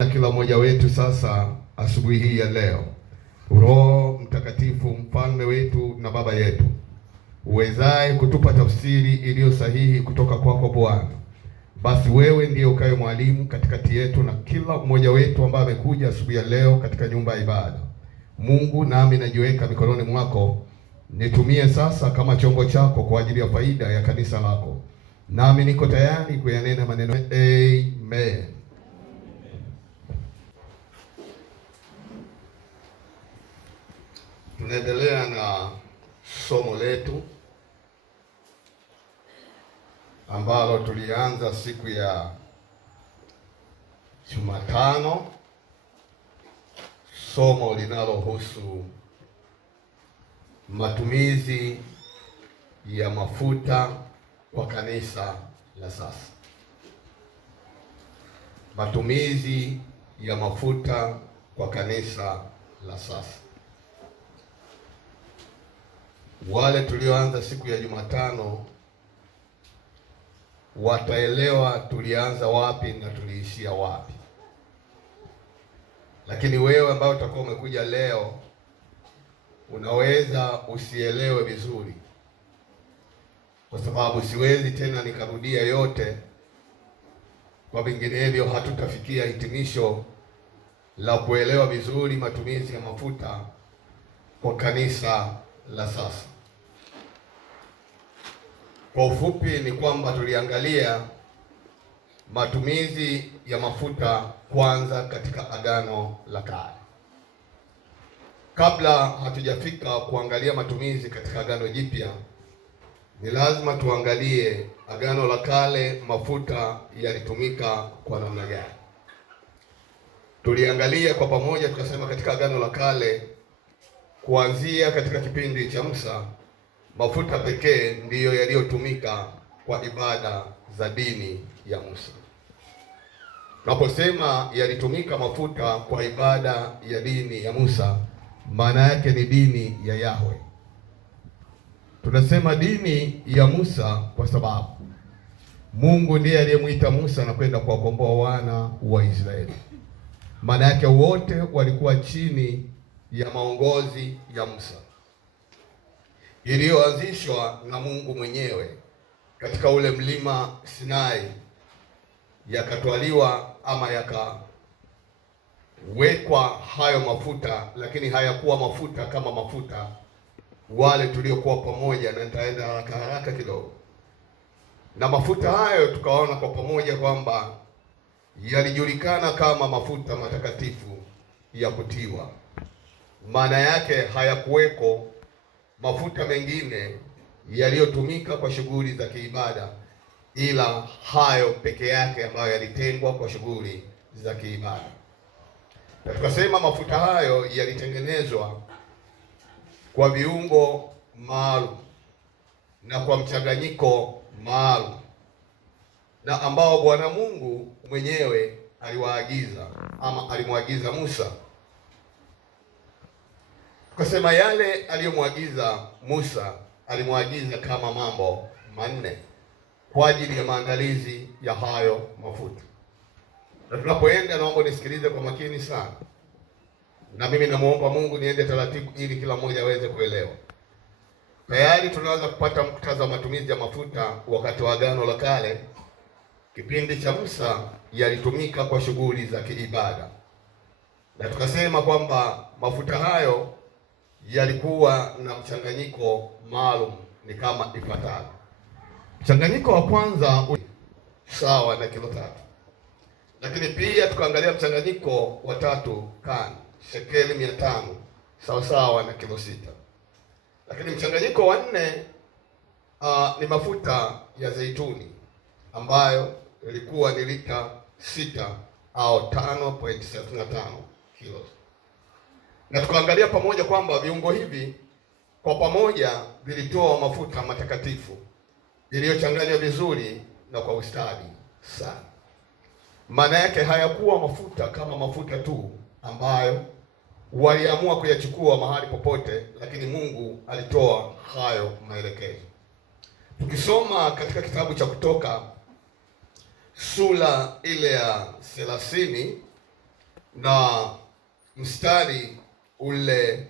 Na kila mmoja wetu sasa asubuhi hii ya leo. Roho Mtakatifu, mfalme wetu na baba yetu, uwezaye kutupa tafsiri iliyo sahihi kutoka kwako Bwana, basi wewe ndiye ukaye mwalimu katikati yetu na kila mmoja wetu ambaye amekuja asubuhi ya leo katika nyumba ya ibada. Mungu, nami najiweka mikononi mwako, nitumie sasa kama chombo chako kwa ajili ya faida ya kanisa lako, nami niko tayari kuyanena maneno. Amen. Tunaendelea na somo letu ambalo tulianza siku ya Jumatano, somo linalohusu matumizi ya mafuta kwa kanisa la sasa. Matumizi ya mafuta kwa kanisa la sasa. Wale tulioanza siku ya Jumatano wataelewa tulianza wapi na tuliishia wapi. Lakini wewe ambao utakuwa umekuja leo, unaweza usielewe vizuri, kwa sababu siwezi tena nikarudia yote, kwa vinginevyo hatutafikia hitimisho la kuelewa vizuri matumizi ya mafuta kwa kanisa la sasa. Kwa ufupi ni kwamba tuliangalia matumizi ya mafuta kwanza katika Agano la Kale. Kabla hatujafika kuangalia matumizi katika Agano Jipya, ni lazima tuangalie Agano la Kale, mafuta yalitumika kwa namna gani. Tuliangalia kwa pamoja, tukasema katika Agano la Kale, kuanzia katika kipindi cha Musa, mafuta pekee ndiyo yaliyotumika kwa ibada za dini ya Musa. Tunaposema yalitumika mafuta kwa ibada ya dini ya Musa, maana yake ni dini ya Yahwe. Tunasema dini ya Musa kwa sababu Mungu ndiye aliyemwita Musa na kwenda kuwakomboa wana wa Israeli. Maana yake wote walikuwa chini ya maongozi ya Musa, iliyoanzishwa na Mungu mwenyewe katika ule mlima Sinai, yakatwaliwa ama yakawekwa hayo mafuta, lakini hayakuwa mafuta kama mafuta wale tuliokuwa pamoja, na nitaenda haraka kidogo. Na mafuta hayo tukaona kwa pamoja kwamba yalijulikana kama mafuta matakatifu ya kutiwa. Maana yake hayakuweko mafuta mengine yaliyotumika kwa shughuli za kiibada, ila hayo peke yake ambayo yalitengwa kwa shughuli za kiibada. Na tukasema mafuta hayo yalitengenezwa kwa viungo maalum na kwa mchanganyiko maalum, na ambao Bwana Mungu mwenyewe aliwaagiza ama alimwagiza Musa. Tukasema yale aliyomwagiza Musa, alimwagiza kama mambo manne kwa ajili ya maandalizi ya hayo mafuta. Na tunapoenda, naomba nisikilize kwa makini sana, na mimi namuomba Mungu niende taratibu ili kila mmoja aweze kuelewa. Tayari tunaweza kupata muktadha wa matumizi ya mafuta wakati wa Agano la Kale. Kipindi cha Musa yalitumika kwa shughuli za kiibada, na tukasema kwamba mafuta hayo yalikuwa na mchanganyiko maalum, ni kama ifuatavyo. Mchanganyiko wa kwanza sawa na kilo 3, lakini pia tukaangalia mchanganyiko wa 3 kani shekeli 500 sawa na kilo 6. Lakini mchanganyiko wa 4 ni mafuta ya zeituni ambayo ilikuwa ni lita 6 au 5.75 kilo. Na tukaangalia pamoja kwamba viungo hivi kwa pamoja vilitoa mafuta matakatifu iliyochanganywa vizuri na kwa ustadi sana. Maana yake hayakuwa mafuta kama mafuta tu ambayo waliamua kuyachukua mahali popote, lakini Mungu alitoa hayo maelekezo. Tukisoma katika kitabu cha Kutoka sura ile ya 30 na mstari ule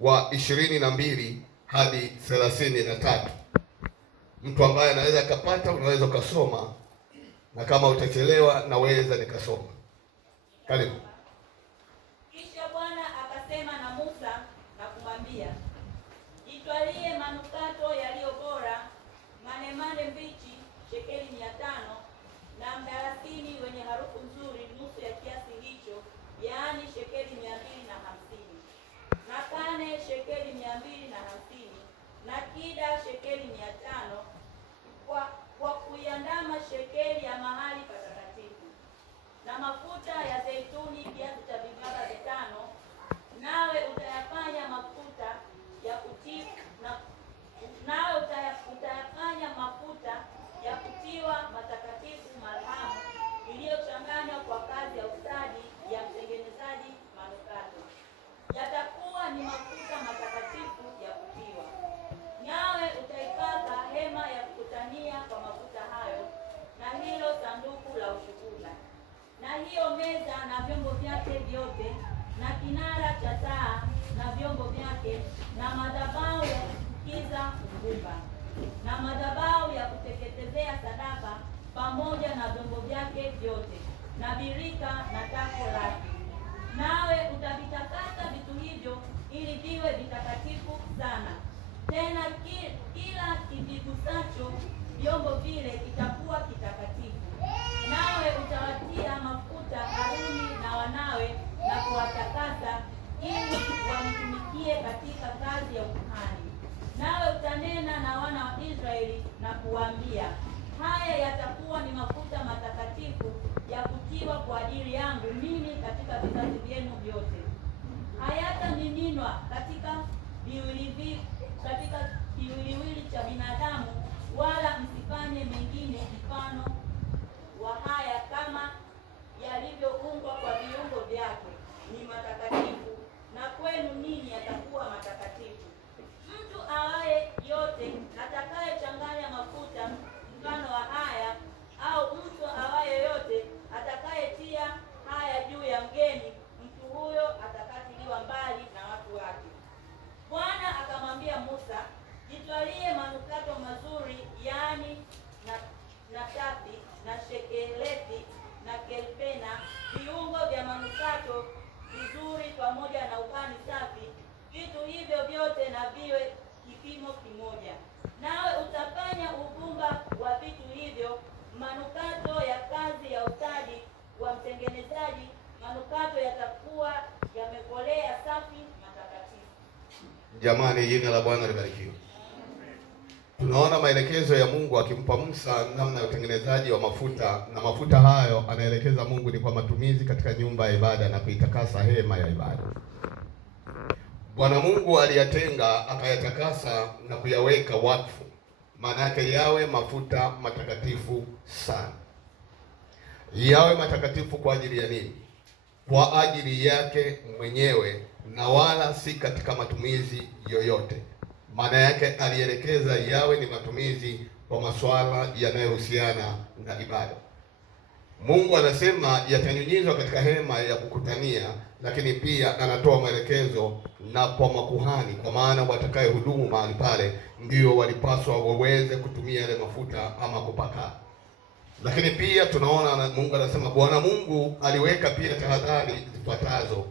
wa 22 hadi 33. Mtu ambaye anaweza akapata, unaweza ukasoma, na kama utachelewa naweza nikasoma. Karibu. Kisha Bwana akasema na Musa na kumwambia, jitwalie manukato yaliyo bora, manemane mbichi shekeli 500, na mdalasini wenye harufu nzuri nusu ya kiasi hicho, yaani shekeli 250, na kane shekeli 250, na kida shekeli 500, kwa kuiandama shekeli ya mahali patakatifu, na mafuta ya zeituni kiasi cha vibaba 5, nawe utayafanya mafuta ya kutiwa matakatifu marhamu, iliyochanganywa kwa kazi ya ustadi ya mtengenezaji manukato. Yatakuwa ni mafuta matakatifu ya kutiwa. Nawe utaipaka hema ya kukutania kwa mafuta hayo, na hilo sanduku la ushuhuda, na hiyo meza na vyombo vyake vyote, na kinara cha taa na vyombo vyake, na madhabahu ya kufukiza uvumba, na madhabahu ya kuteketezea sadaka pamoja na vyombo vyake vyote, na birika na tako lake. Nawe utavitakasa vitu hivyo ili viwe vitakatifu sana. Tena kila kivigusacho vyombo vile kitakuwa kitakatifu. Nawe utawatia mafuta Haruni na wanawe na kuwatakasa ili wamtumikie katika kazi ya ukuhani. Nawe utanena na wana wa Israeli na kuwaambia, haya yatakuwa ni mafuta matakatifu ya kutiwa kwa ajili yangu mimi katika vizazi vyenu vyote. Hayatamiminwa katika kiwiliwili cha binadamu, wala msifanye mengine mfano wa haya kama yalivyoungwa kwa viungo vyake. Ni matakatifu, na kwenu ninyi yatakuwa matakatifu. Mtu awaye yote atakayechanganya mafuta mfano wa haya, au mtu awaye yote atakayetia haya juu ya mgeni, mtu huyo atakatiliwa mbali na watu wake. Bwana akamwambia Musa, jitwalie manukato mazuri, yaani natafi na shekeleti na kelpena, viungo vya manukato vizuri, pamoja na ubani safi. Vitu hivyo vyote na viwe kipimo kimoja. Nawe utafanya uvumba wa vitu hivyo manukato ya kazi ya ustadi wa mtengenezaji. Manukato yatakuwa yamekolea, safi, matakatifu. Jamani, jina la Bwana libarikiwe. Tunaona maelekezo ya Mungu akimpa Musa namna ya utengenezaji wa mafuta, na mafuta hayo anaelekeza Mungu ni kwa matumizi katika nyumba ya ibada na kuitakasa hema ya ibada. Bwana Mungu aliyatenga akayatakasa na kuyaweka wakfu, maana yake yawe mafuta matakatifu sana. Yawe matakatifu kwa ajili ya nini? Kwa ajili yake mwenyewe, na wala si katika matumizi yoyote. Maana yake alielekeza yawe ni matumizi kwa masuala yanayohusiana na ibada. Mungu anasema yatanyunyizwa katika hema ya kukutania, lakini pia anatoa maelekezo na kwa makuhani, kwa maana watakaye hudumu mahali pale ndio walipaswa waweze kutumia yale mafuta ama kupaka. Lakini pia tunaona Mungu anasema, Bwana Mungu aliweka pia tahadhari zifuatazo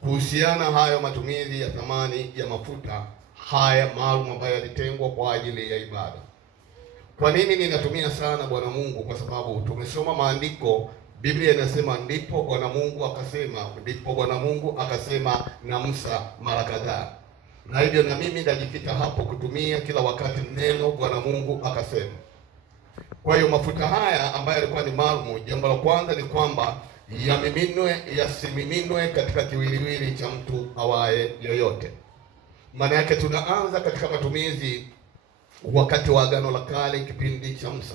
kuhusiana hayo matumizi ya thamani ya mafuta haya maalum ambayo yalitengwa kwa ajili ya ibada. Kwa nini ninatumia sana Bwana Mungu? Kwa sababu tumesoma maandiko, Biblia inasema ndipo Bwana Mungu akasema na Musa mara kadhaa, na hivyo na mimi najikita hapo kutumia kila wakati neno Bwana Mungu akasema. Kwa hiyo mafuta haya ambayo yalikuwa ni maalum, jambo la kwanza ni kwamba yasimiminwe katika kiwiliwili cha mtu awaye yoyote. Maana yake tunaanza katika matumizi wakati wa Agano la Kale, kipindi cha Musa.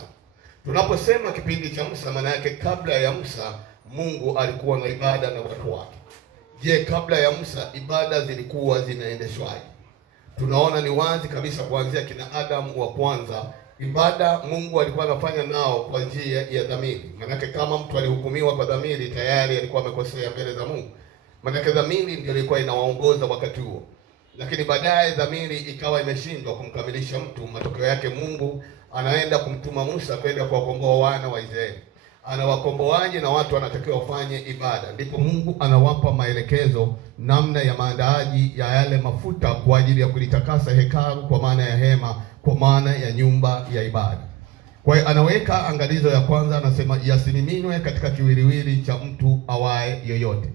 Tunaposema kipindi cha Musa, maana yake kabla ya Musa Mungu alikuwa na ibada na watu wake. Je, kabla ya Musa ibada zilikuwa zinaendeshwaje? Tunaona ni wazi kabisa kuanzia kina Adamu wa kwanza, ibada Mungu alikuwa anafanya nao kwa njia ya dhamiri. Maanake kama mtu alihukumiwa kwa dhamiri, tayari alikuwa amekosea mbele za Mungu. Maanake dhamiri ndio ilikuwa inawaongoza wakati huo, lakini baadaye dhamiri ikawa imeshindwa kumkamilisha mtu. Matokeo yake Mungu anaenda kumtuma Musa kwenda kuwakomboa wana wa Israeli. Anawakomboaje na watu wanatakiwa wafanye ibada? Ndipo Mungu anawapa maelekezo namna ya maandaaji ya yale mafuta kwa ajili ya kulitakasa hekalu, kwa maana ya hema, kwa maana ya nyumba ya ibada. Kwa hiyo anaweka angalizo ya kwanza, anasema yasimiminwe katika kiwiliwili cha mtu awaye yoyote.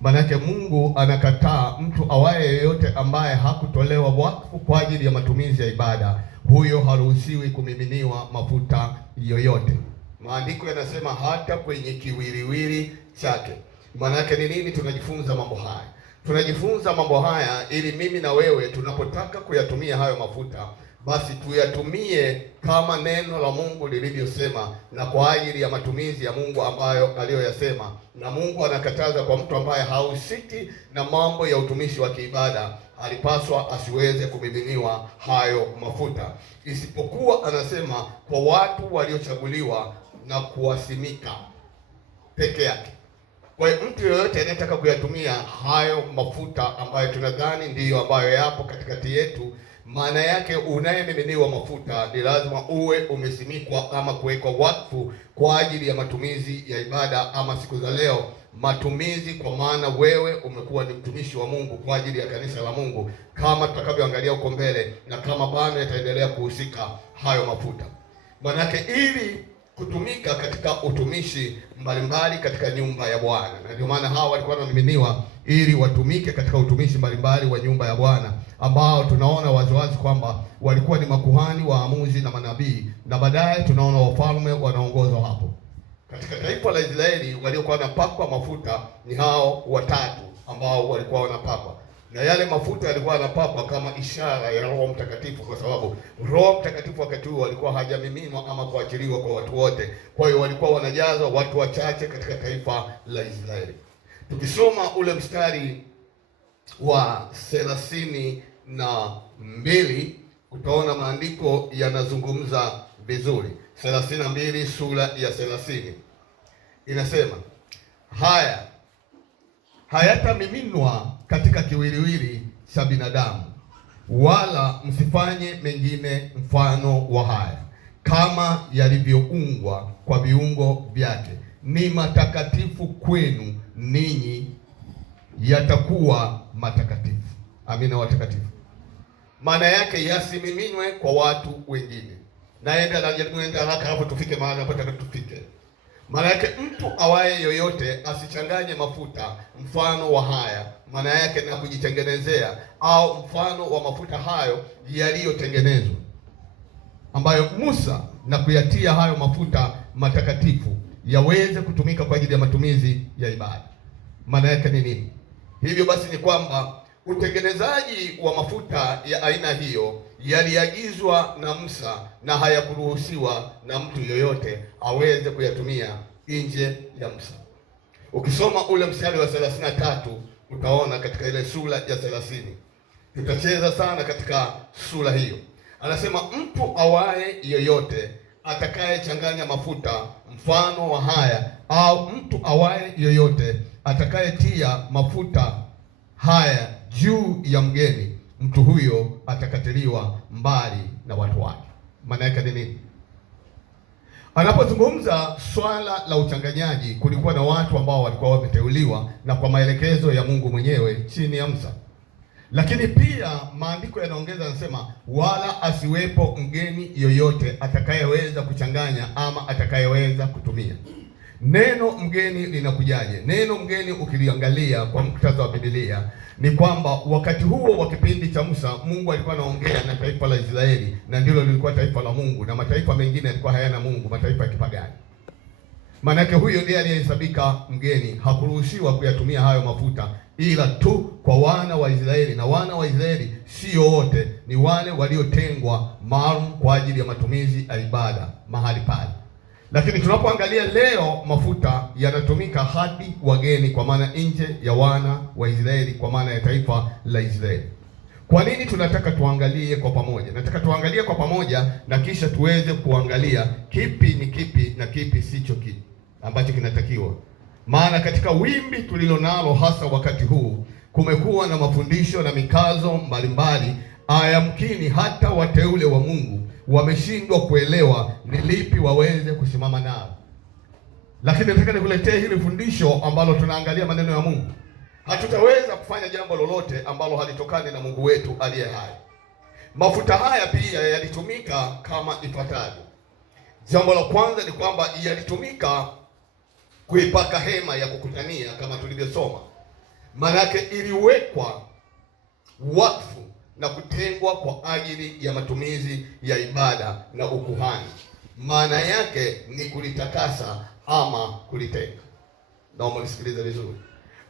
Maanake Mungu anakataa mtu awaye yoyote ambaye hakutolewa wakfu kwa ajili ya matumizi ya ibada, huyo haruhusiwi kumiminiwa mafuta yoyote. Maandiko yanasema hata kwenye kiwiliwili chake. Maanake ni nini? Tunajifunza mambo haya. Tunajifunza mambo haya ili mimi na wewe tunapotaka kuyatumia hayo mafuta, basi tuyatumie kama neno la Mungu lilivyosema na kwa ajili ya matumizi ya Mungu ambayo aliyoyasema. Na Mungu anakataza kwa mtu ambaye hahusiki na mambo ya utumishi wa kiibada, alipaswa asiweze kumiminiwa hayo mafuta, isipokuwa anasema kwa watu waliochaguliwa na kuwasimika peke yake. Kwa hiyo mtu yeyote anayetaka kuyatumia hayo mafuta ambayo tunadhani ndiyo ambayo yapo katikati yetu, maana yake unayemiminiwa mafuta ni lazima uwe umesimikwa ama kuwekwa wakfu kwa ajili ya matumizi ya ibada ama siku za leo matumizi, kwa maana wewe umekuwa ni mtumishi wa Mungu kwa ajili ya kanisa la Mungu, kama tutakavyoangalia huko mbele na kama Bwana yataendelea kuhusika hayo mafuta. Manake ili kutumika katika utumishi mbalimbali katika nyumba ya Bwana, na ndio maana hawa walikuwa wanamiminiwa ili watumike katika utumishi mbalimbali wa nyumba ya Bwana, ambao tunaona waziwazi kwamba walikuwa ni makuhani, waamuzi na manabii, na baadaye tunaona wafalme wanaongozwa hapo. Katika taifa la Israeli waliokuwa wanapakwa mafuta ni hao watatu ambao walikuwa wanapakwa, na yale mafuta yalikuwa yanapakwa kama ishara ya Roho Mtakatifu, kwa sababu Roho Mtakatifu wakati huo alikuwa hajamiminwa ama kuachiliwa kwa watu wote. Kwa hiyo walikuwa wanajazwa watu wachache katika taifa la Israeli. Tukisoma ule mstari wa 32 utaona maandiko yanazungumza vizuri. 32 sura ya 30 inasema, haya hayatamiminwa katika kiwiliwili cha binadamu, wala msifanye mengine mfano wa haya, kama yalivyoungwa kwa viungo vyake. Ni matakatifu kwenu ninyi, yatakuwa matakatifu. Amina, watakatifu. Maana yake yasimiminwe kwa watu wengine. Naenda haraka hapo tufike mahali hapo tufike. Maana yake mtu awaye yoyote asichanganye mafuta mfano wa haya, maana yake na kujitengenezea au mfano wa mafuta hayo yaliyotengenezwa, ambayo Musa na kuyatia hayo mafuta matakatifu yaweze kutumika kwa ajili ya matumizi ya ibada. Maana yake ni nini? Hivyo basi ni kwamba utengenezaji wa mafuta ya aina hiyo yaliagizwa na Musa na hayakuruhusiwa na mtu yoyote aweze kuyatumia nje ya Musa. Ukisoma ule mstari wa 33 utaona katika ile sura ya 30. Tutacheza sana katika sura hiyo. Anasema mtu awaye yoyote atakayechanganya mafuta mfano wa haya, au mtu awaye yoyote atakayetia mafuta haya juu ya mgeni, mtu huyo atakatiliwa mbali na watu wake. Maana yake ni nini? Anapozungumza swala la uchanganyaji, kulikuwa na watu ambao walikuwa wameteuliwa na kwa maelekezo ya Mungu mwenyewe chini ya Musa. Lakini pia maandiko yanaongeza, yanasema wala asiwepo mgeni yoyote atakayeweza kuchanganya ama atakayeweza kutumia. Neno mgeni linakujaje? Neno mgeni ukiliangalia kwa muktadha wa Biblia ni kwamba wakati huo wa kipindi cha Musa, Mungu alikuwa anaongea na taifa la Israeli, na ndilo lilikuwa taifa la Mungu, na mataifa mengine yalikuwa hayana Mungu, mataifa ya kipagani. Maanake huyo ndiye aliyehesabika mgeni, hakuruhusiwa kuyatumia hayo mafuta ila tu kwa wana wa Israeli, na wana wa Israeli sio wote, ni wale waliotengwa maalum kwa ajili ya matumizi ya ibada mahali pale. Lakini tunapoangalia leo, mafuta yanatumika hadi wageni, kwa maana nje ya wana wa Israeli, kwa maana ya taifa la Israeli. Kwa nini tunataka tuangalie kwa pamoja? Nataka tuangalie kwa pamoja na kisha tuweze kuangalia kipi ni kipi na kipi sicho kipi ambacho kinatakiwa. Maana katika wimbi tulilonalo hasa wakati huu kumekuwa na mafundisho na mikazo mbalimbali, ayamkini hata wateule wa Mungu wameshindwa kuelewa ni lipi waweze kusimama nao. Lakini nataka nikuletee hili fundisho ambalo tunaangalia maneno ya Mungu. Hatutaweza kufanya jambo lolote ambalo halitokani na Mungu wetu aliye hai. Mafuta haya pia yalitumika kama ifuatavyo. Jambo la kwanza ni kwamba yalitumika kuipaka hema ya kukutania kama tulivyosoma. Maana yake iliwekwa wakfu na kutengwa kwa ajili ya matumizi ya ibada na ukuhani. Maana yake ni kulitakasa ama kulitenga. Naomba nisikilize vizuri.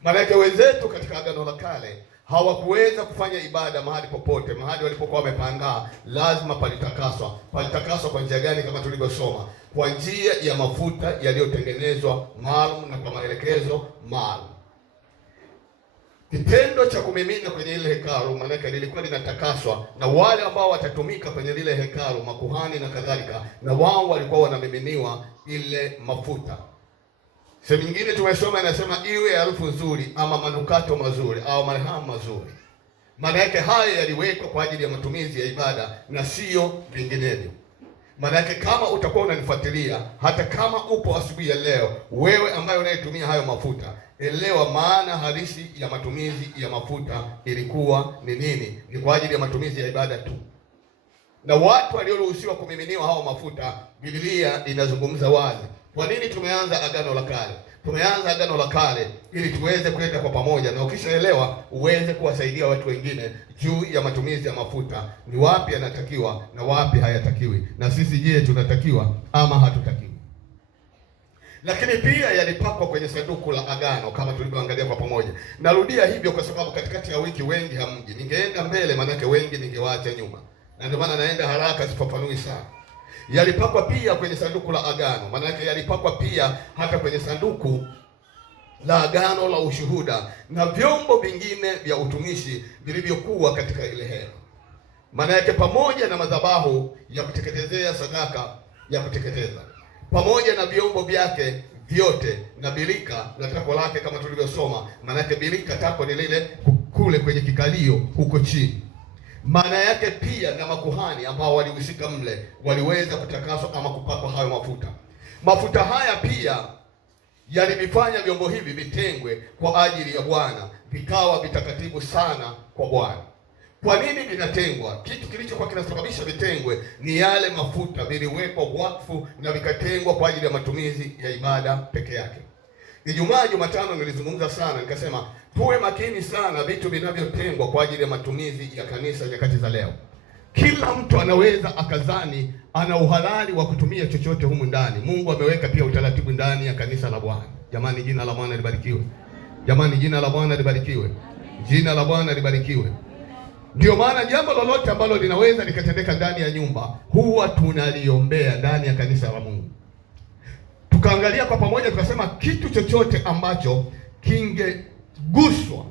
Maana yake wenzetu katika Agano la Kale hawakuweza kufanya ibada mahali popote. Mahali walipokuwa wamepandaa lazima palitakaswa. Palitakaswa kwa njia gani? Kama tulivyosoma, kwa njia ya mafuta yaliyotengenezwa maalum na kwa maelekezo maalum. Kitendo cha kumimina kwenye ile hekalu maana yake lilikuwa linatakaswa, na wale ambao watatumika kwenye lile hekalu, makuhani na kadhalika, na wao walikuwa wanamiminiwa ile mafuta. Sehemu nyingine tumesoma inasema iwe harufu nzuri ama manukato mazuri au marhamu mazuri. Maana yake haya yaliwekwa kwa ajili ya matumizi ya ibada na sio vinginevyo. Maana yake kama utakuwa unanifuatilia, hata kama upo asubuhi ya leo, wewe ambaye unayetumia hayo mafuta, elewa maana halisi ya matumizi ya mafuta ilikuwa ni nini. Ni kwa ajili ya matumizi ya ibada tu. Na watu walioruhusiwa kumiminiwa hao mafuta, Biblia inazungumza wazi. Kwa nini tumeanza Agano la Kale? Tumeanza Agano la Kale ili tuweze kwenda kwa pamoja, na ukishaelewa uweze kuwasaidia watu wengine juu ya matumizi ya mafuta, ni wapi yanatakiwa na wapi hayatakiwi, na sisi je, tunatakiwa ama hatutakiwi. Lakini pia yalipakwa kwenye sanduku la agano kama tulivyoangalia kwa pamoja. Narudia hivyo kwa sababu katikati ya wiki wengi hamji. Ningeenda mbele manake wengi ningewaacha nyuma, na ndio maana naenda haraka, sifafanui sana. Yalipakwa pia kwenye sanduku la agano, maana yake yalipakwa pia hata kwenye sanduku la agano la ushuhuda na vyombo vingine vya utumishi vilivyokuwa katika ile hema. Maana yake pamoja na madhabahu ya kuteketezea sadaka ya kuteketeza, pamoja na vyombo vyake vyote na birika na tako lake kama tulivyosoma. Maana yake birika, tako ni lile kule kwenye kikalio huko chini. Maana yake pia na makuhani ambao walihusika mle waliweza kutakaswa ama kupakwa hayo mafuta. Mafuta haya pia yalivifanya vyombo hivi vitengwe kwa ajili ya Bwana, vikawa vitakatifu sana kwa Bwana. Kwa nini vinatengwa? Kitu kilichokuwa kinasababisha vitengwe ni yale mafuta viliwekwa wakfu na vikatengwa kwa ajili ya matumizi ya ibada peke yake. Ijumaa, Jumatano nilizungumza sana, nikasema tuwe makini sana vitu vinavyotengwa kwa ajili ya matumizi ya kanisa nyakati za leo. Kila mtu anaweza akazani ana uhalali wa kutumia chochote humu ndani. Mungu ameweka pia utaratibu ndani ya kanisa la Bwana. Jamani, jina la Bwana libarikiwe. Jamani, jina la Bwana libarikiwe. Jina la Bwana libarikiwe. Ndio maana jambo lolote ambalo linaweza likatendeka ndani ya nyumba huwa tunaliombea ndani ya kanisa la Mungu. Tukaangalia kwa pamoja tukasema kitu chochote ambacho kingeguswa,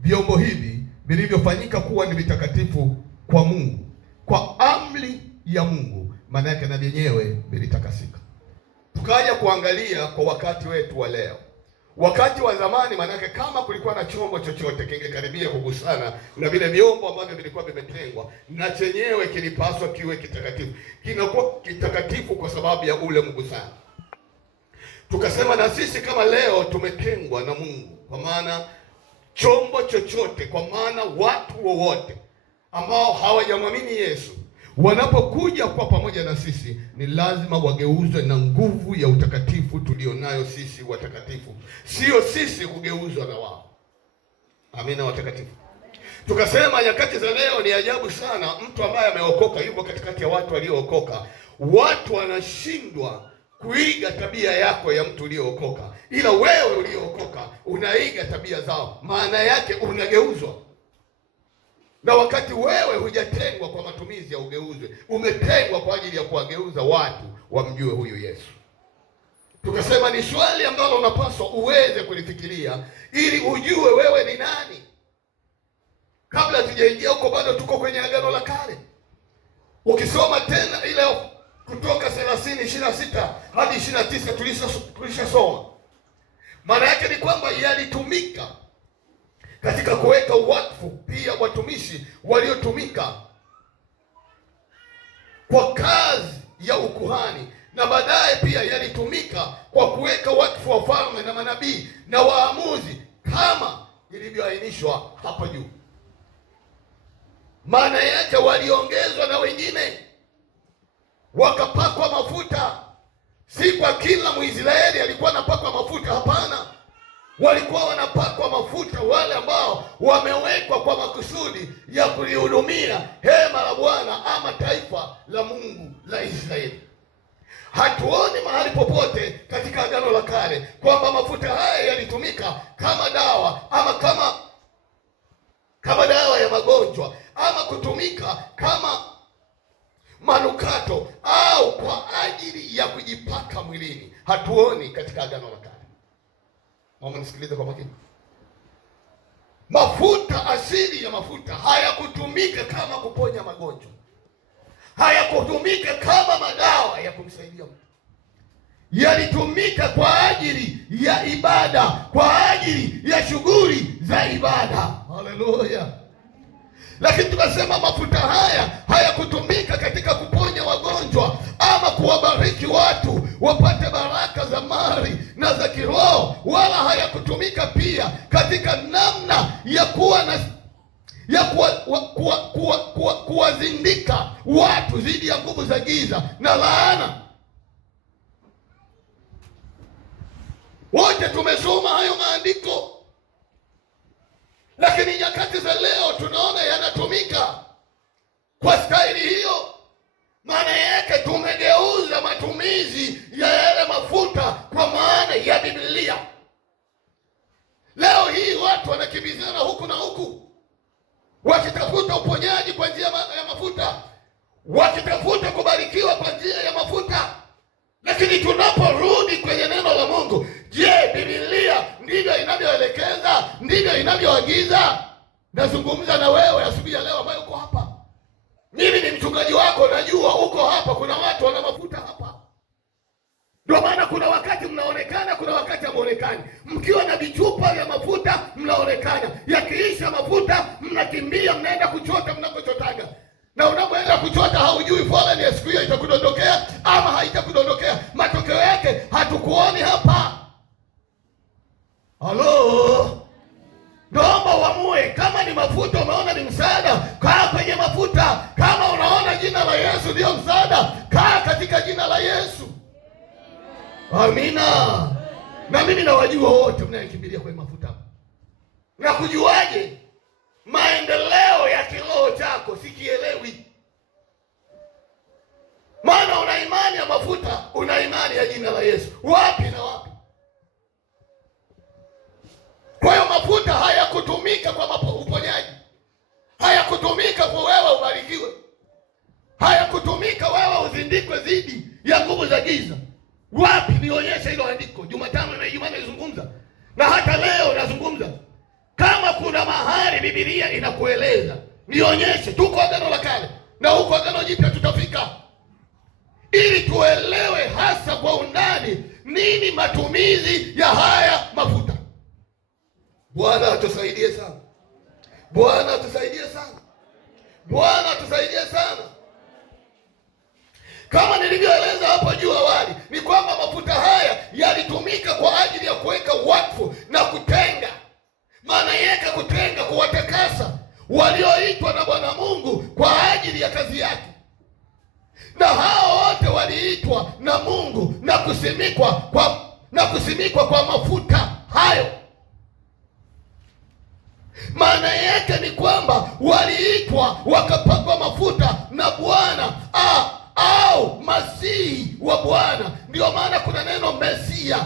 vyombo hivi vilivyofanyika kuwa ni vitakatifu kwa Mungu, kwa amri ya Mungu, maana yake na vyenyewe vilitakasika. Tukaja kuangalia kwa wakati wetu wa leo. Wakati wa zamani, maana yake kama kulikuwa na chombo chochote kingekaribia kugusana na vile vyombo ambavyo vilikuwa vimetengwa, na chenyewe kilipaswa kiwe kitakatifu. Kinakuwa kitakatifu kwa sababu ya ule mgusano. Tukasema na sisi kama leo tumetengwa na Mungu, kwa maana chombo chochote, kwa maana watu wowote ambao hawajamwamini Yesu wanapokuja kwa pamoja na sisi ni lazima wageuzwe na nguvu ya utakatifu tulionayo sisi watakatifu, sio sisi kugeuzwa na wao. Amina watakatifu. Tukasema nyakati za leo ni ajabu sana, mtu ambaye ameokoka yuko katikati ya watu waliookoka, watu wanashindwa kuiga tabia yako ya mtu uliyookoka, ila wewe uliyookoka unaiga tabia zao. Maana yake unageuzwa, na wakati wewe hujatengwa kwa matumizi ya ugeuzwe, umetengwa kwa ajili ya kuwageuza watu wamjue huyu Yesu. Tukasema ni swali ambalo unapaswa uweze kulifikiria ili ujue wewe ni nani. Kabla tujaingia huko, bado tuko kwenye Agano la Kale. Ukisoma tena ile Kutoka 30:26 hadi 29 tulishasoma. Maana yake ni kwamba yalitumika katika kuweka wakfu pia watumishi waliotumika kwa kazi ya ukuhani, na baadaye pia yalitumika kwa kuweka wakfu wafalme na manabii na waamuzi kama ilivyoainishwa hapa juu. Maana yake waliongezwa na wengine wakapakwa mafuta. Si kwa kila Mwisraeli alikuwa anapakwa mafuta, hapana. Walikuwa wanapakwa mafuta wale ambao wamewekwa kwa makusudi ya kulihudumia hema la Bwana ama taifa la Mungu la Israeli. Hatuoni mahali popote katika Agano la Kale kwamba mafuta haya yalitumika kama dawa ama kama dawa ya magonjwa ama kutumika kama manukato au kwa ajili ya kujipaka mwilini. Hatuoni katika Agano la Kale. Mama nisikilize kwa makini. Mafuta, asili ya mafuta hayakutumika kama kuponya magonjwa, hayakutumika kama madawa ya kumsaidia mtu. Yalitumika kwa ajili ya ibada, kwa ajili ya shughuli za ibada. Haleluya! Lakini tukasema mafuta haya hayakutumika katika kuponya wagonjwa ama kuwabariki watu wapate baraka za mali na za kiroho, wala hayakutumika pia katika namna ya kuwa na kuwazindika watu dhidi ya nguvu za giza na laana. Wote tumesoma hayo maandiko. Lakini nyakati za leo tunaona yanatumika kwa staili hiyo. Maana yake tumegeuza matumizi ya yale mafuta kwa maana ya Biblia. Leo hii watu wanakimbizana huku na huku wakitafuta uponyaji kwa njia ya mafuta, wakitafuta kubarikiwa kwa njia ya mafuta. Lakini tunaporudi kwenye neno la Mungu, je, Biblia ndivyo inavyoelekeza? Ndivyo inavyoagiza? Nazungumza na wewe asubuhi ya leo ambayo uko hapa. Mimi ni mchungaji wako, najua uko hapa. Kuna watu wana mafuta hapa. Ndio maana kuna wakati mnaonekana, kuna wakati hamuonekani. Mkiwa na vichupa vya mafuta mnaonekana, yakiisha mafuta mnakimbia, mnaenda kuchota mnakochotaga. Na unapoenda kuchota haujui foleni ya siku hiyo itakudondokea ama haitakudondokea. Matokeo yake hatukuoni hapa. Halo? Naomba uamue, kama ni mafuta umeona ni msaada, kaa kwenye mafuta. Kama unaona jina la Yesu ndio msaada, kaa katika jina la Yesu. Amina. Na mimi nawajua wote mnayekimbilia kwenye mafuta. Na kujuaje maendeleo ya kiroho chako? Sikielewi. Maana una imani ya mafuta, una imani ya jina la Yesu. Wapi na wapi? Kwa hiyo mafuta hayakutumika kwa uponyaji, hayakutumika kwa wewe ubarikiwe, hayakutumika wewe uzindikwe dhidi ya nguvu za giza. Wapi? Nionyeshe hilo andiko. Jumatano na Ijumaa nilizungumza, na hata leo nazungumza. Kama kuna mahali Biblia inakueleza, nionyeshe. Tuko Agano la Kale na huko Agano Jipya tutafika, ili tuelewe hasa kwa undani nini matumizi ya haya mafuta. Bwana atusaidie sana. Bwana atusaidie sana. Bwana atusaidie sana. Kama nilivyoeleza hapo juu awali, ni kwamba mafuta haya yalitumika kwa ajili ya kuweka wakfu na kutenga. Maana yake kutenga, kuwatakasa walioitwa na Bwana Mungu kwa ajili ya kazi yake. Na hao wote waliitwa na Mungu na kusimikwa kwa mafuta hayo. Maana yake ni kwamba waliitwa wakapakwa mafuta na Bwana au Masihi wa Bwana. Ndio maana kuna neno Mesia,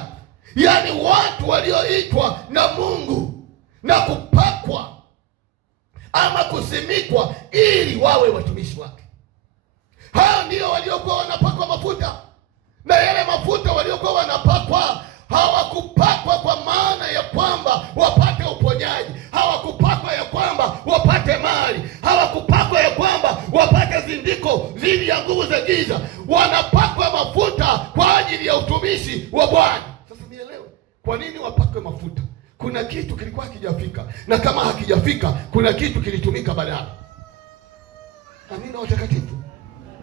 yaani watu walioitwa na Mungu na kupakwa ama kusimikwa ili wawe watumishi wake. Hao ndio waliokuwa wanapakwa mafuta. Na yale mafuta waliokuwa wanapakwa, hawakupakwa kwa maana ya kwamba wapate uponyaji, hawakupakwa ya kwamba wapate dhidi ya nguvu za giza, wanapakwa mafuta kwa ajili ya utumishi wa Bwana. Sasa nielewe, kwa nini wapakwe mafuta? Kuna kitu kilikuwa hakijafika, na kama hakijafika, kuna kitu kilitumika badala. Amina watakatifu,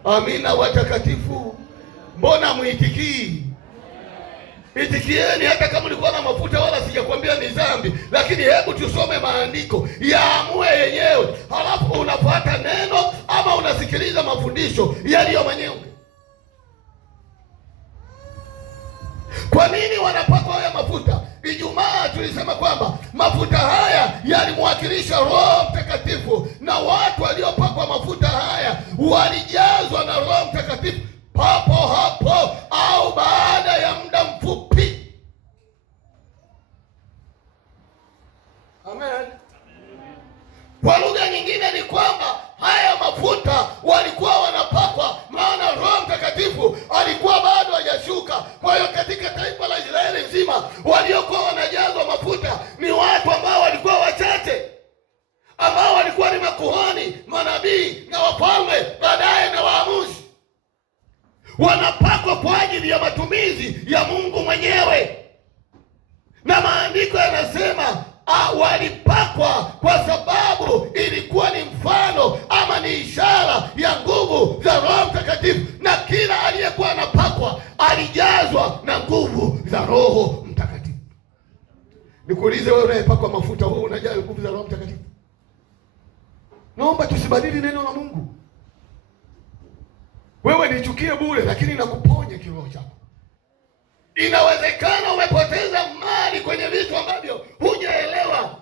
amina watakatifu. Mbona muitikii? Itikieni hata kama ulikuwa na mafuta, wala sijakwambia ni dhambi, lakini hebu tusome maandiko yaamue yenyewe, halafu unafuata neno ama unasikiliza mafundisho yaliyo manyonge. Kwa nini wanapakwa haya mafuta? Ijumaa tulisema kwamba mafuta haya yalimwakilisha Roho Mtakatifu, na watu waliopakwa mafuta haya walijazwa na Roho Mtakatifu papo hapo au baada ya muda mfupi. Amen. Kwa lugha nyingine ni kwamba haya mafuta walikuwa wanapakwa, maana Roho Mtakatifu alikuwa bado hajashuka. Kwa hiyo katika taifa la Israeli nzima waliokuwa wanajazwa mafuta ni watu ambao walikuwa wachache, ambao walikuwa ni makuhani, manabii na wafalme, baadaye na waamuzi. Wanapakwa kwa ajili ya matumizi ya Mungu mwenyewe, na maandiko yanasema walipakwa kwa sababu ilikuwa ni mfano ama ni ishara ya nguvu za Roho Mtakatifu, na kila aliyekuwa anapakwa alijazwa na nguvu za Roho Mtakatifu. Nikuulize wewe, unayepakwa mafuta, wewe unajaa nguvu za Roho Mtakatifu? Naomba tusibadili neno la Mungu. Wewe nichukie bure, lakini nakuponya kiroho chako. Inawezekana umepoteza mali kwenye vitu ambavyo hujaelewa.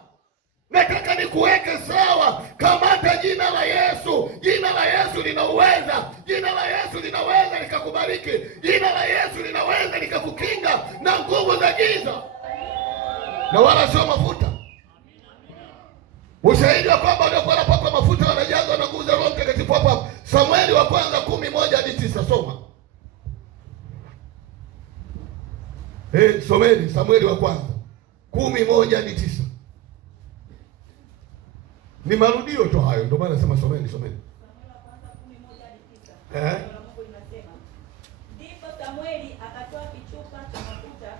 Nataka nikuweke sawa. Kamata jina la Yesu. Jina la Yesu lina uweza. Jina la Yesu linaweza likakubariki. Jina la Yesu linaweza likakukinga na nguvu za giza, na wala sio mafuta. Ushahidi wa kwamba waliokuwa wanapakwa mafuta wanajazwa na nguvu za Roho Mtakatifu hapa Samueli wa kwanza 10:1-9. Soma. Someni Samueli wa kwanza 10:1-9. Ni marudio tu hayo, ndio maana nasema someni. Samueli wa kwanza 10:1-9. Mungu inasema, ndipo Samueli akatoa kichupa cha mafuta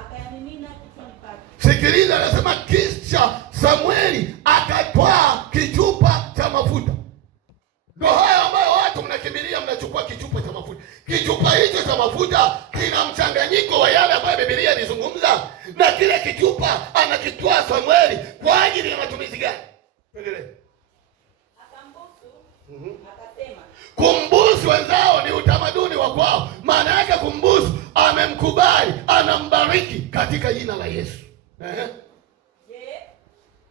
akayamimina kichwani pake. Sikiliza, anasema kisha Samueli akatwaa kichupa cha mafuta. Ndio hayo ambayo watu mnakimbilia, mnachukua kichupa cha mafuta. Kichupa hicho cha mafuta kina mchanganyiko wa yale ambayo Biblia inazungumza, na kile kichupa anakitwaa Samueli kwa ajili ya matumizi gani? Endelee. Akambusu, akasema. Kumbusu wenzao ni utamaduni wa kwao. Maana yake kumbusu, amemkubali, anambariki katika jina la Yesu. Je,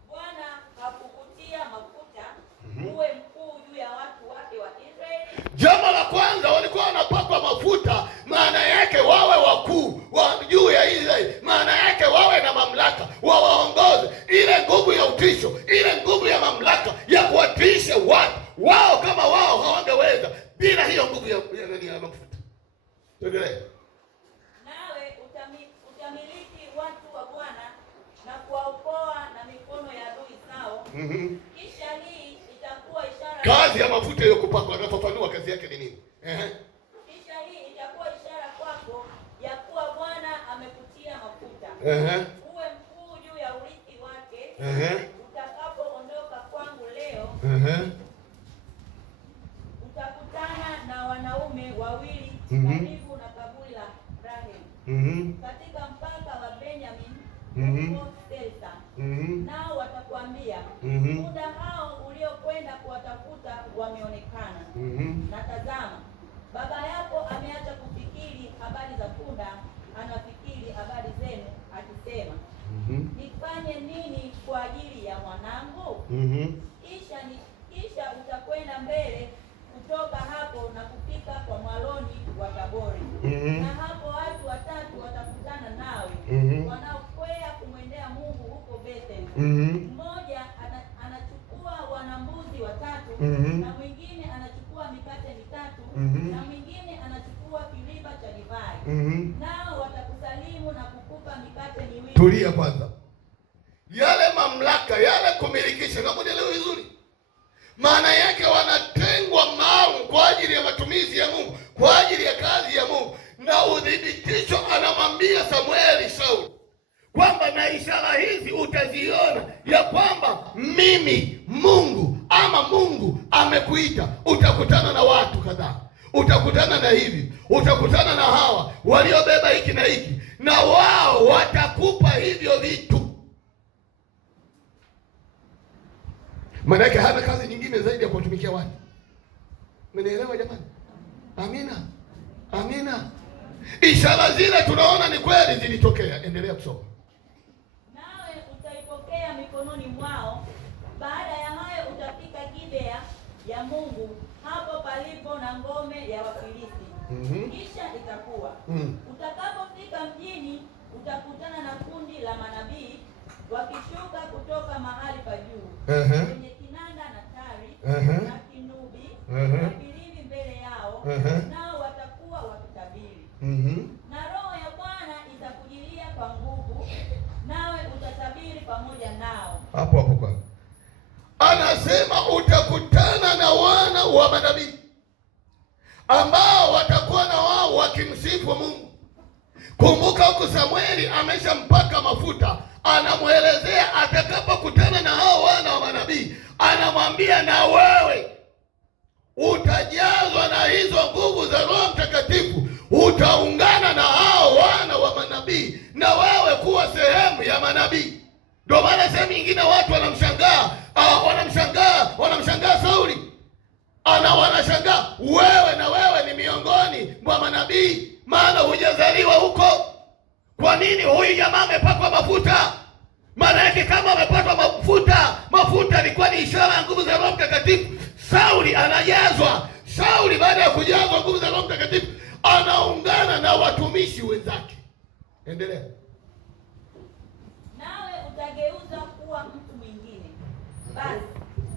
Bwana hakukutia mafuta uwe mkuu juu ya watu wake wa Israeli? Jambo la kwanza, walikuwa wanapakwa mafuta, maana yake wawe wakuu wa juu ya Israeli, maana yake wawe na mamlaka, wawaongoze. Ile nguvu ya utisho, ile nguvu ya mamlaka ya kuwatisha watu wao, kama wao hawangeweza bila hiyo nguvu ya mafuta. Tegelee. Nawe utamiliki watu wa Bwana na kuwaokoa na mikono ya adui zao. Kisha hii itakuwa ishara. Kazi ya mafuta hiyo kupakwa, nafafanua kazi yake ni nini? Kisha hii itakuwa ishara kwako ya kuwa Bwana amekutia mafuta. Uwe mkuu juu ya urithi wake. Utakapoondoka kwangu leo, utakutana na wanaume wawili karibu na kaburi la Raheli katika mpaka wa Benjamin huko Selsa. Nao watakwambia, muda hao uliokwenda kuwatafuta wameonekana. Na tazama, baba yako ameacha kufikiri habari za punda, anafikiri habari zenu, akisema, nifanye nini kwa ajili ya mwanangu? Kisha utakwenda mbele kutoka hapo na kufika kwa mwaloni wa Tabori. Na hapo watu watatu watakutana nawe, wanaokwea kumwendea Mungu huko Bethel. Mmoja anachukua wanambuzi watatu, na mwingine anachukua mikate mitatu, na mwingine anachukua kiriba cha divai. Nao watakusalimu na kukupa mikate miwili. Tulia kwanza. Yale mamlaka, yale kumilikisha, na kunielewa vizuri. Maana yake wanatengwa maalum kwa ajili ya matumizi ya Mungu, kwa ajili ya kazi ya Mungu. Na udhibitisho, anamwambia Sauli kwamba na ishara hizi utaziona ya kwamba mimi Mungu, ama Mungu amekuita. Utakutana na watu kadhaa, utakutana na hivi, utakutana na hawa waliobeba hiki na hiki, na wao watakupa hivyo vitu. Maana yake hana kazi nyingine zaidi ya kuwatumikia watu. Mmenielewa jamani? Amina, amina. Ishara zile tunaona ni kweli zilitokea. Endelea kusoma. Nawe utaipokea mikononi mwao. Baada ya hayo utafika Gibea ya Mungu, hapo palipo na ngome ya Wafilisti. Kisha itakuwa utakapofika mjini, utakutana na kundi la manabii wakishuka kutoka mahali pa juu, kwenye kinanda na tari na kinubi na filimbi mbele yao, nao watakuwa wakitabiri. Na Roho ya Bwana itakujilia kwa nguvu, nawe utatabiri pamoja nao. Hapo kwa anasema utakutana na wana wa manabii ambao watakuwa na wao wakimsifu Mungu. Kumbuka huku Samueli ameshampaka mafuta, anamwelezea atakapokutana na hao wana wa manabii, anamwambia na wewe utajazwa na hizo nguvu za Roho Mtakatifu, utaungana na hao wana wa manabii na wewe kuwa sehemu ya manabii. Ndio maana sehemu nyingine watu wanamshangaa Sauli, wanashangaa wewe ni miongoni mwa manabii, maana hujazaliwa huko. Kwa nini huyu jamaa amepakwa mafuta? Maana yake kama amepakwa mafuta ilikuwa ni ishara ya nguvu za Roho Mtakatifu. Sauli anajazwa. Sauli baada ya kujazwa nguvu za Roho Mtakatifu anaungana na watumishi wenzake. Endelea. Nawe utageuza kuwa mtu mwingine. Basi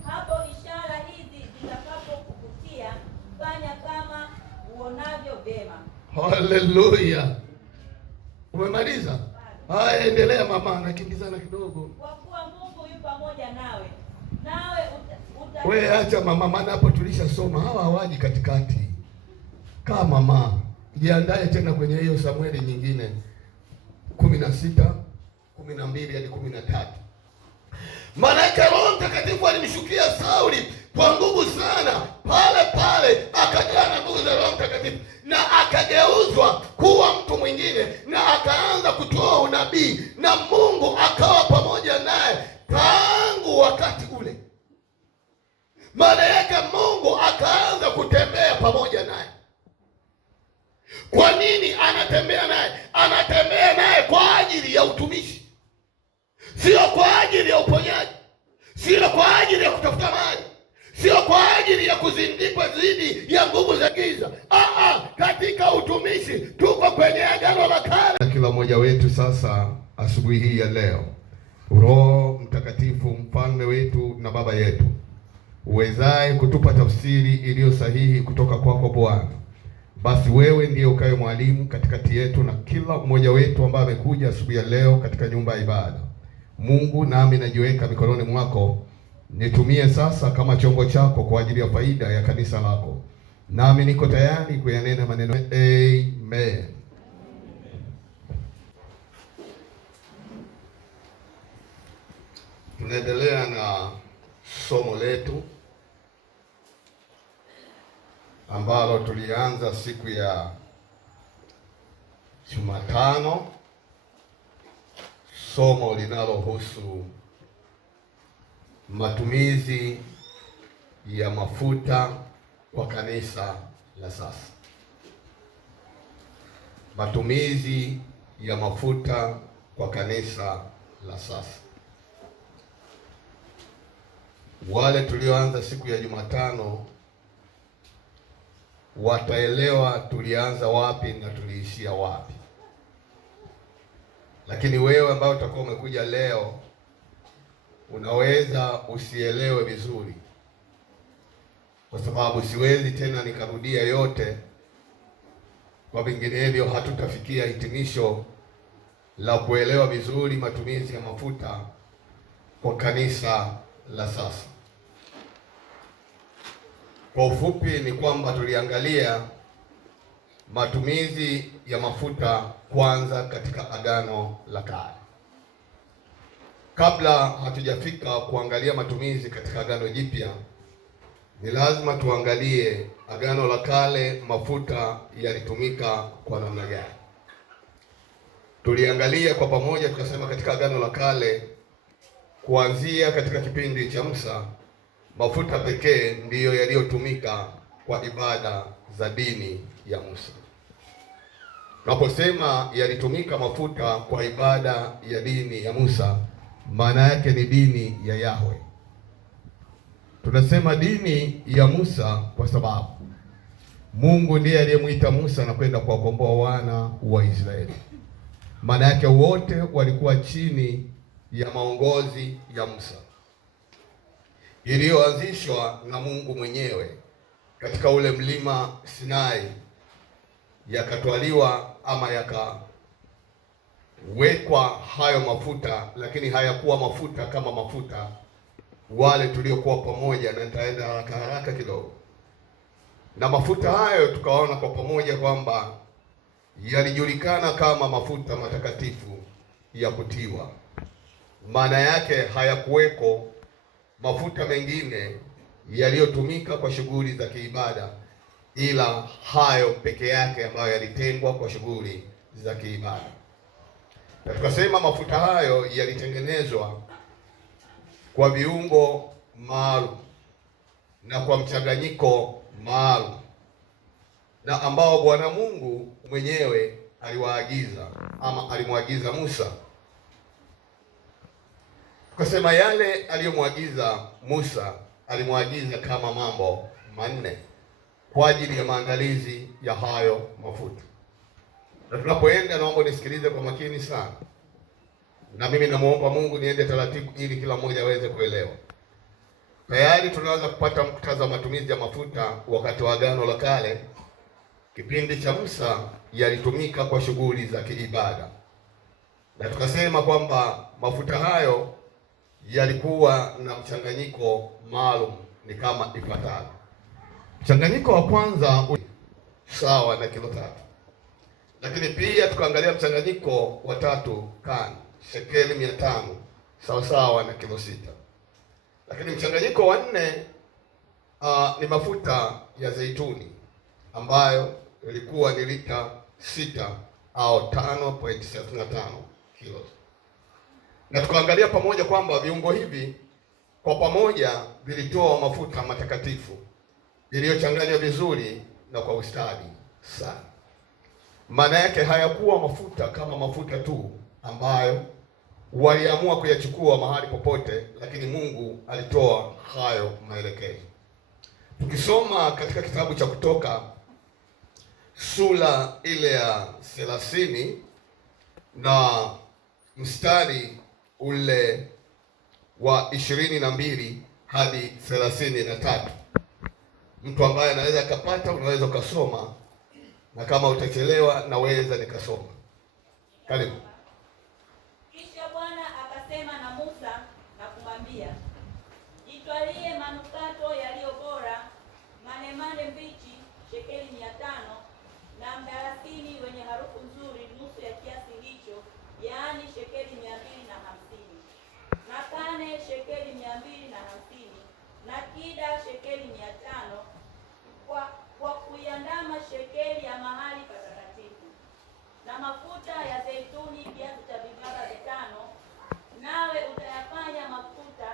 hapo ishara hizi zitakapokukutia, fanya kama uonavyo vyema. Haleluya. Umemaliza? Haya, endelea mama, nakimbizana kidogo. Kwa kuwa Mungu yu pamoja nawe. Wewe acha mama, maana hapo tulishasoma. Hawa hawaji katikati. Kama mama, jiandae tena kwenye hiyo Samueli nyingine 16, 12 hadi 13. Malaika Roho Mtakatifu alimshukia Sauli kwa nguvu sana. Pale akajaa na nguvu za Roho Mtakatifu na akageuzwa kuwa mtu mwingine na akaanza kutoa unabii, na Mungu akawa pamoja naye tangu wakati ule. Maana yake Mungu akaanza kutembea pamoja naye. Kwa nini anatembea naye? Anatembea naye kwa ajili ya utumishi, sio kwa ajili ya uponyaji, sio kwa ajili ya kutafuta mali, sio kwa ajili ya kuzindikwa dhidi ya nguvu za giza. Katika utumishi tuko kwenye agano la kale. Kila mmoja wetu sasa, asubuhi hii ya leo, Roho Mtakatifu, mfalme wetu na baba yetu, uwezaye kutupa tafsiri iliyo sahihi kutoka kwako Bwana, basi wewe ndiye ukawe mwalimu katikati yetu na kila mmoja wetu ambaye amekuja asubuhi ya leo katika nyumba ya ibada. Mungu, nami najiweka mikononi mwako. Nitumie sasa kama chombo chako kwa ajili ya faida ya kanisa lako. Nami niko tayari kuyanena maneno. Amen. Tunaendelea na somo letu ambalo tulianza siku ya Jumatano, somo linalohusu matumizi ya mafuta kwa kanisa la sasa. Matumizi ya mafuta kwa kanisa la sasa. Wale tulioanza siku ya Jumatano wataelewa tulianza wapi na tuliishia wapi. Lakini wewe ambao utakuwa umekuja leo, unaweza usielewe vizuri, kwa sababu siwezi tena nikarudia yote, kwa vinginevyo hatutafikia hitimisho la kuelewa vizuri matumizi ya mafuta kwa kanisa la sasa. Kwa ufupi ni kwamba tuliangalia matumizi ya mafuta kwanza katika Agano la Kale. Kabla hatujafika kuangalia matumizi katika Agano Jipya, ni lazima tuangalie Agano la Kale, mafuta yalitumika kwa namna gani. Tuliangalia kwa pamoja tukasema, katika Agano la Kale kuanzia katika kipindi cha Musa, mafuta pekee ndiyo yaliyotumika kwa ibada za dini ya Musa. Tunaposema yalitumika mafuta kwa ibada ya dini ya Musa, maana yake ni dini ya Yahwe. Tunasema dini ya Musa kwa sababu Mungu ndiye aliyemwita Musa na kwenda kuwakomboa wana wa Israeli. Maana yake wote walikuwa chini ya maongozi ya Musa, iliyoanzishwa na Mungu mwenyewe katika ule mlima Sinai, yakatwaliwa ama yakawekwa hayo mafuta, lakini hayakuwa mafuta kama mafuta wale tuliokuwa pamoja, na nitaenda haraka haraka kidogo. Na mafuta hayo tukaona kwa pamoja kwamba yalijulikana kama mafuta matakatifu ya kutiwa. Maana yake hayakuweko mafuta mengine yaliyotumika kwa shughuli za kiibada, ila hayo peke yake ambayo yalitengwa kwa shughuli za kiibada. Na tukasema mafuta hayo yalitengenezwa kwa viungo maalum na kwa mchanganyiko maalum, na ambao Bwana Mungu mwenyewe aliwaagiza ama alimwagiza Musa. Tukasema yale aliyomwagiza Musa, alimwagiza kama mambo manne kwa ajili ya maandalizi ya hayo mafuta. Na tunapoenda, naomba nisikilize kwa makini sana, na mimi namuomba Mungu niende taratibu ili kila mmoja aweze kuelewa. Tayari tunaweza kupata muktadha wa matumizi ya mafuta wakati wa Agano la Kale. Kipindi cha Musa yalitumika kwa shughuli za kiibada, na tukasema kwamba mafuta hayo yalikuwa na mchanganyiko maalum, ni kama ifuatavyo. Mchanganyiko wa kwanza sawa na kilo 3, lakini pia tukaangalia mchanganyiko wa 3 kani shekeli 500 sawa sawa na kilo 6. Lakini mchanganyiko wa 4 ni mafuta ya zeituni ambayo ilikuwa ni lita 6 au 5.35 kilo. Na tukaangalia pamoja kwamba viungo hivi kwa pamoja vilitoa mafuta matakatifu iliyochanganywa vizuri na kwa ustadi sana. Maana yake hayakuwa mafuta kama mafuta tu ambayo waliamua kuyachukua mahali popote, lakini Mungu alitoa hayo maelekezo. Tukisoma katika kitabu cha Kutoka sura ile ya 30 na mstari ule wa 22 hadi 33, mtu ambaye anaweza akapata, unaweza ukasoma, na kama utachelewa naweza nikasoma. Karibu. Kisha Bwana akasema na Musa na kumwambia, jitwalie manukato yaliyo bora, manemane mbichi shekeli 500, na mdalasini wenye harufu nzuri nusu ya kiasi hicho, yaani shekeli 250, na kane shekeli 250, na kida shekeli 500, kwa kuiandama shekeli ya mahali patakatifu, na mafuta ya zeituni kiasi cha vibaba 5, nawe utayafanya mafuta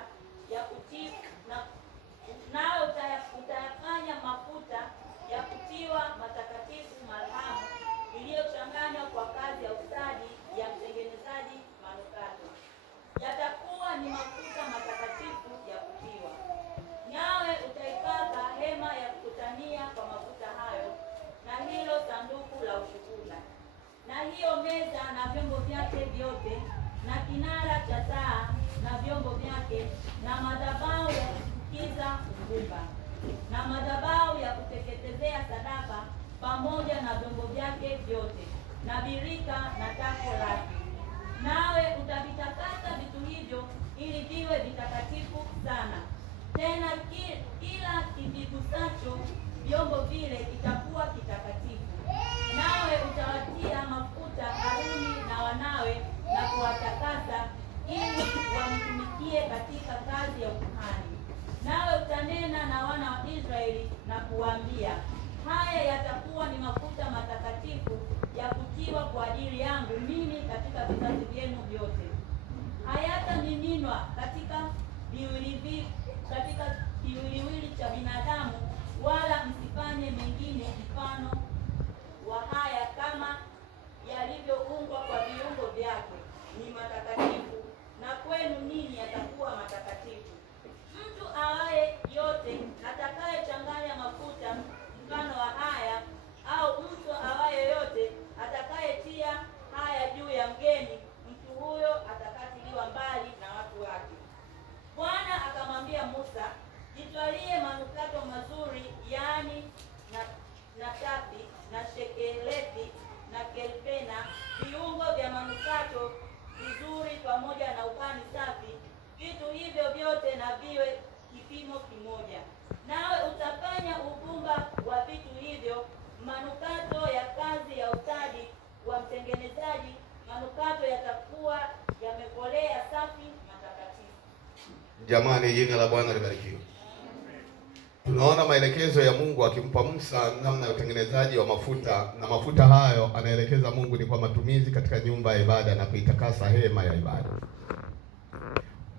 ya kutiwa matakatifu marhamu, iliyochanganywa kwa kazi ya ustadi ya mtengenezaji manukato. Yatakuwa ni mafuta matakatifu ya kutiwa. Nawe utaipaka hema ya kukutania kwa mafuta hayo, na hilo sanduku la ushuhuda, na hiyo meza na vyombo vyake vyote, na kinara cha taa na vyombo vyake, na madhabahu ya kufukiza uvumba, na madhabahu ya kuteketezea sadaka pamoja na vyombo vyake vyote, na birika na tako lake. Nawe utavitakasa vitu hivyo ili viwe vitakatifu sana. Tena kila kivigusacho vyombo vile kitakuwa kitakatifu. Nawe utawatia mafuta Haruni na wanawe na kuwatakasa, ili wanitumikie katika kazi ya ukuhani. Nawe utanena na wana wa Israeli na kuwaambia, haya yatakuwa ni mafuta matakatifu ya kutiwa kwa ajili yangu mimi katika vizazi vyenu vyote. Hayatamiminwa katika kiwiliwili cha binadamu, wala msifanye mengine mfano wa haya kama yalivyoungwa kwa viungo vyake. Ni matakatifu, na kwenu ninyi yatakuwa matakatifu. Mtu awaye yote atakayechanganya mafuta mfano wa haya, au mtu awaye yote atakayetia haya juu ya mgeni, mtu huyo atakatiliwa mbali na watu wake. Bwana akamwambia Musa, jitwalie manukato mazuri, yaani nashati na shekelethi na kelpena, viungo vya manukato vizuri, pamoja na upani safi. Vitu hivyo vyote na viwe kipimo kimoja. Nawe utafanya uvumba wa vitu hivyo manukato ya kazi ya ustadi wa mtengenezaji. Manukato yatakuwa yamekolea, safi, matakatifu. Jamani, jina la Bwana libarikiwe. Tunaona maelekezo ya Mungu akimpa Musa namna ya utengenezaji wa mafuta, na mafuta hayo anaelekeza Mungu ni kwa matumizi katika nyumba ya ibada na kuitakasa hema ya ibada.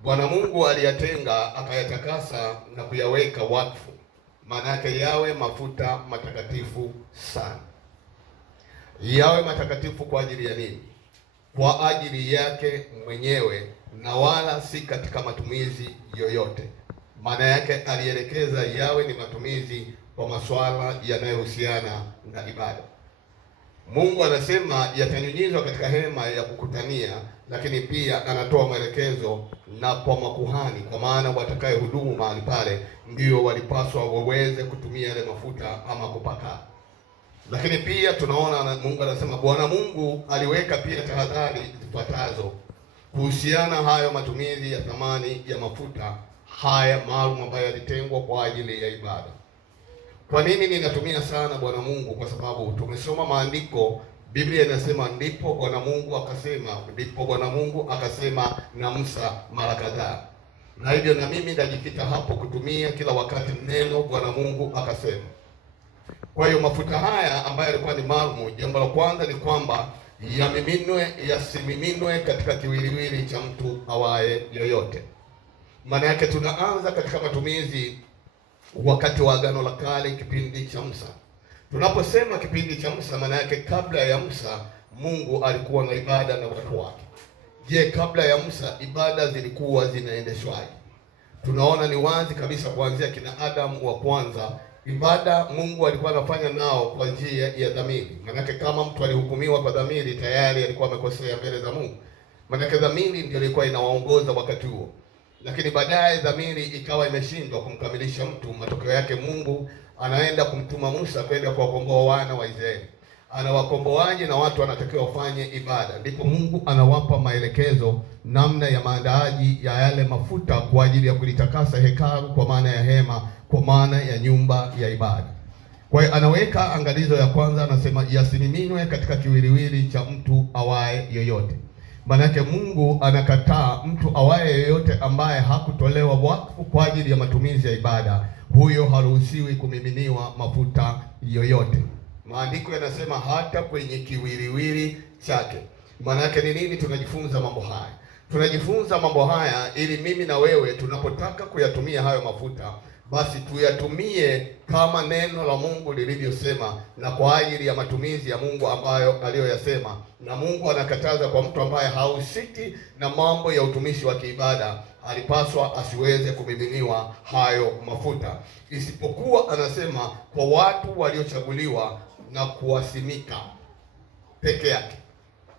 Bwana Mungu aliyatenga akayatakasa na kuyaweka wakfu, maana yake yawe mafuta matakatifu sana. Yawe matakatifu kwa ajili ya nini? Kwa ajili yake mwenyewe, na wala si katika matumizi yoyote. Maana yake alielekeza yawe ni matumizi kwa masuala yanayohusiana na ibada. Mungu anasema yatanyunyizwa katika hema ya kukutania, lakini pia anatoa maelekezo na kwa makuhani, kwa maana watakaye hudumu mahali pale ndio walipaswa waweze kutumia yale mafuta ama kupaka. Lakini pia tunaona Mungu anasema, Bwana Mungu aliweka pia tahadhari zifuatazo kuhusiana hayo matumizi ya thamani ya mafuta haya maalum ambayo yalitengwa kwa ajili ya ibada. Kwa nini ninatumia sana Bwana Mungu? Kwa sababu tumesoma maandiko, Biblia inasema ndipo Bwana Mungu akasema na Musa mara kadhaa. Na hivyo na mimi najikita hapo kutumia kila wakati neno Bwana Mungu akasema. Kwa hiyo mafuta haya ambayo yalikuwa ni maalum, jambo la kwanza ni kwamba yasimiminwe katika kiwiliwili cha mtu awaye yoyote. Maana yake tunaanza katika matumizi wakati wa Agano la Kale, kipindi cha Musa. Tunaposema kipindi cha Musa, maana yake kabla ya Musa Mungu alikuwa na ibada na watu wake. Je, kabla ya Musa ibada zilikuwa zinaendeshwaje? Tunaona ni wazi kabisa kuanzia kina Adamu wa kwanza, ibada Mungu alikuwa anafanya nao kwa njia ya dhamiri. Maana kama mtu alihukumiwa kwa dhamiri, tayari alikuwa amekosea mbele za Mungu. Maana dhamiri ndio ilikuwa inawaongoza wakati huo. Lakini baadaye dhamiri ikawa imeshindwa kumkamilisha mtu. Matokeo yake Mungu anaenda kumtuma Musa kwenda kuwakomboa wana wa Israeli. Anawakomboaje? Na watu wanatakiwa wafanye ibada. Ndipo Mungu anawapa maelekezo namna ya maandaaji ya yale mafuta kwa ajili ya kulitakasa hekalu, kwa maana ya hema, kwa maana ya nyumba ya ibada. Kwa hiyo anaweka angalizo ya kwanza, anasema yasimiminwe katika kiwiliwili cha mtu awaye yoyote. Manake Mungu anakataa mtu awaye yoyote ambaye hakutolewa wakfu kwa ajili ya matumizi ya ibada, huyo haruhusiwi kumiminiwa mafuta yoyote. Maandiko yanasema hata kwenye kiwiliwili chake. Manake ni nini? Tunajifunza mambo haya. Tunajifunza mambo haya ili mimi na wewe tunapotaka kuyatumia hayo mafuta, basi tuyatumie kama neno la Mungu lilivyosema, na kwa ajili ya matumizi ya Mungu ambayo aliyoyasema. Na Mungu anakataza kwa mtu ambaye hahusiki na mambo ya utumishi wa kiibada, alipaswa asiweze kumiminiwa hayo mafuta, isipokuwa anasema kwa watu waliochaguliwa na kuwasimika peke yake.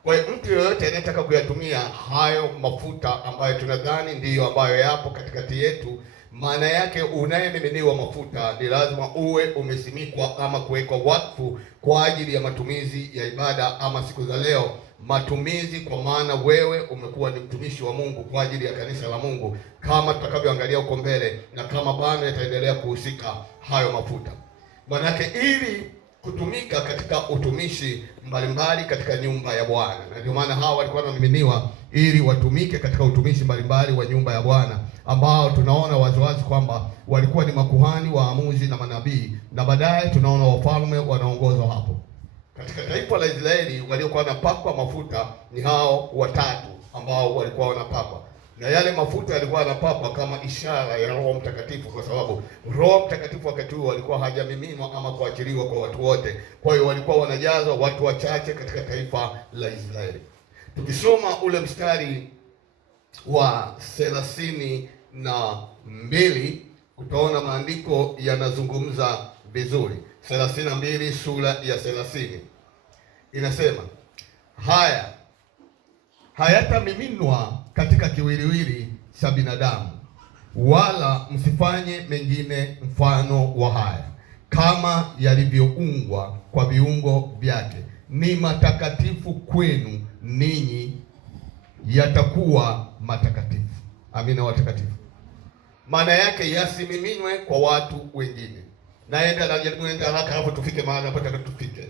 Kwa hiyo mtu yeyote anayetaka kuyatumia hayo mafuta ambayo tunadhani ndiyo ambayo yapo katikati yetu, maana yake unayemiminiwa mafuta ni lazima uwe umesimikwa ama kuwekwa wakfu kwa ajili ya matumizi ya ibada, ama siku za leo matumizi, kwa maana wewe umekuwa ni mtumishi wa Mungu kwa ajili ya kanisa la Mungu, kama tutakavyoangalia huko mbele, na kama Bwana itaendelea kuhusika hayo mafuta. Manake ili kutumika katika utumishi mbalimbali katika nyumba ya Bwana, na ndio maana hawa walikuwa wanamiminiwa ili watumike katika utumishi mbalimbali wa nyumba ya Bwana, ambao tunaona waziwazi kwamba walikuwa ni makuhani, waamuzi na manabii, na baadaye tunaona wafalme wanaongozwa hapo. Katika taifa la Israeli waliokuwa wanapakwa mafuta ni hao watatu ambao walikuwa wanapakwa, na yale mafuta yalikuwa yanapakwa kama ishara ya Roho Mtakatifu, kwa sababu Roho Mtakatifu wakati huo walikuwa hajamiminwa ama kuachiliwa kwa watu wote. Kwa hiyo walikuwa wanajazwa watu wachache katika taifa la Israeli. Tukisoma ule mstari wa 32 utaona maandiko yanazungumza vizuri. 32 sura ya 30 inasema, hayatamiminwa katika kiwiliwili cha binadamu, wala msifanye mengine mfano wa haya, kama yalivyoungwa kwa viungo vyake. Ni matakatifu kwenu ninyi, yatakuwa matakatifu. Amina, watakatifu. Maana yake yasimiminwe kwa watu wengine. Naenda haraka hapo tufike mahali napotaka tufike.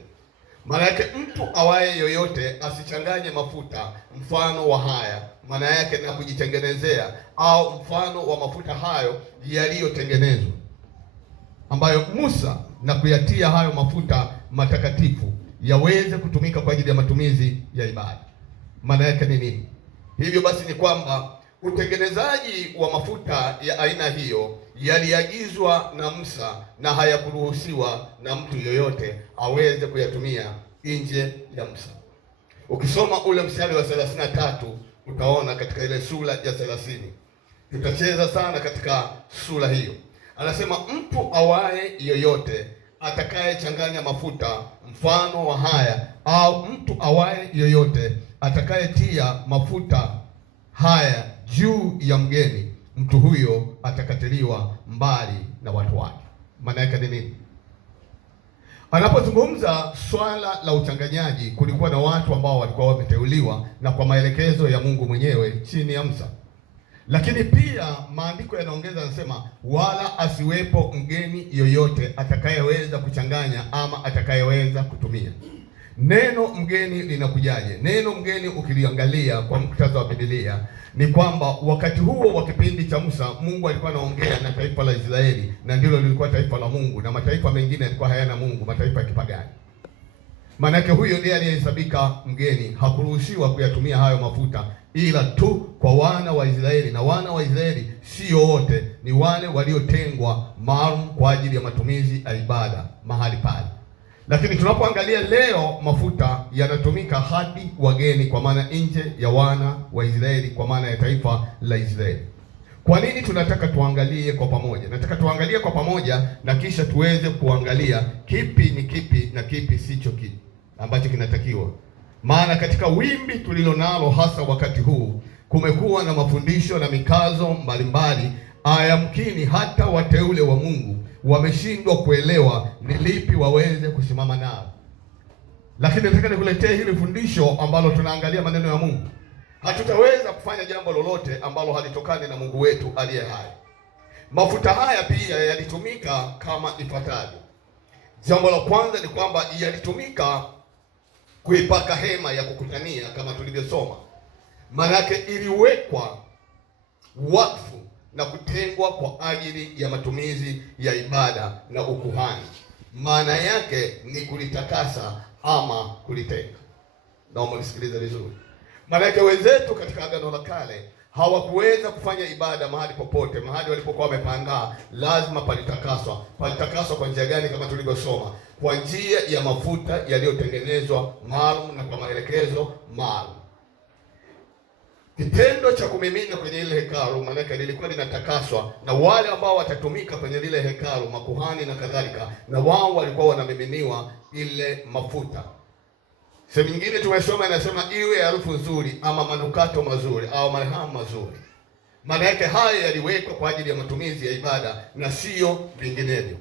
Maana yake mtu awaye yoyote asichanganye mafuta mfano wa haya, maana yake na kujitengenezea, au mfano wa mafuta hayo yaliyotengenezwa, ambayo Musa, na kuyatia hayo mafuta matakatifu yaweze kutumika kwa ajili ya matumizi ya ibada. Maana yake ni nini? Hivyo basi ni kwamba utengenezaji wa mafuta ya aina hiyo yaliagizwa na Musa na hayakuruhusiwa na mtu yoyote aweze kuyatumia nje ya Musa. Ukisoma ule mstari wa 33 utaona katika ile sura ya 30. Tutacheza sana katika sura hiyo. Anasema mtu awaye yoyote atakayechanganya mafuta mfano wa haya, au mtu awaye yoyote atakayetia mafuta haya juu ya mgeni, mtu huyo atakatiliwa mbali na watu wake. Maana yake ni nini? Anapozungumza swala la uchanganyaji, kulikuwa na watu ambao walikuwa wameteuliwa na kwa maelekezo ya Mungu mwenyewe chini ya Musa. Lakini pia maandiko yanaongeza, yanasema wala asiwepo mgeni yoyote atakayeweza kuchanganya ama atakayeweza kutumia. Neno mgeni linakujaje? Neno mgeni ukiliangalia kwa muktadha wa Biblia ni kwamba wakati huo wa kipindi cha Musa, Mungu alikuwa anaongea na taifa la Israeli, na ndilo lilikuwa taifa la Mungu, na mataifa mengine yalikuwa hayana Mungu, mataifa ya kipagani. Maanake huyo ndiye aliyehesabika mgeni, hakuruhusiwa kuyatumia hayo mafuta ila tu kwa wana wa Israeli, na wana wa Israeli sio wote, ni wale waliotengwa maalum kwa ajili ya matumizi ya ibada mahali pale. Lakini tunapoangalia leo, mafuta yanatumika hadi wageni, kwa maana nje ya wana wa Israeli, kwa maana ya taifa la Israeli. Kwa nini tunataka tuangalie kwa pamoja? Nataka tuangalie kwa pamoja na kisha tuweze kuangalia kipi ni kipi na kipi sicho kipi ambacho kinatakiwa. Maana katika wimbi tulilonalo hasa wakati huu, kumekuwa na mafundisho na mikazo mbalimbali, ayamkini hata wateule wa Mungu wameshindwa kuelewa ni lipi waweze kusimama nao. Lakini nataka nikuletee hili fundisho ambalo tunaangalia maneno ya Mungu. Hatutaweza kufanya jambo lolote ambalo halitokani na Mungu wetu aliye hai. Mafuta haya pia yalitumika kama ifuatavyo. Jambo la kwanza ni kwamba yalitumika kuipaka hema ya kukutania kama tulivyosoma. Maana yake iliwekwa wakfu na kutengwa kwa ajili ya matumizi ya ibada na ukuhani. Maana yake ni kulitakasa ama kulitenga. Naomba nisikilize vizuri. Maana yake wenzetu katika Agano la Kale hawakuweza kufanya ibada mahali popote. Mahali walipokuwa wamepangaa lazima palitakaswa. Palitakaswa kwa njia gani? Kama tulivyosoma, kwa njia ya mafuta yaliyotengenezwa maalum na kwa maelekezo maalum. Kitendo cha kumimina kwenye ile hekalu maana lilikuwa linatakaswa, na wale ambao watatumika kwenye lile hekalu, makuhani na kadhalika, na wao walikuwa wanamiminiwa ile mafuta. Sehemu nyingine tumesoma inasema iwe harufu nzuri ama manukato mazuri au marhamu mazuri. Maana yake haya yaliwekwa kwa ajili ya matumizi ya ibada na sio vinginevyo.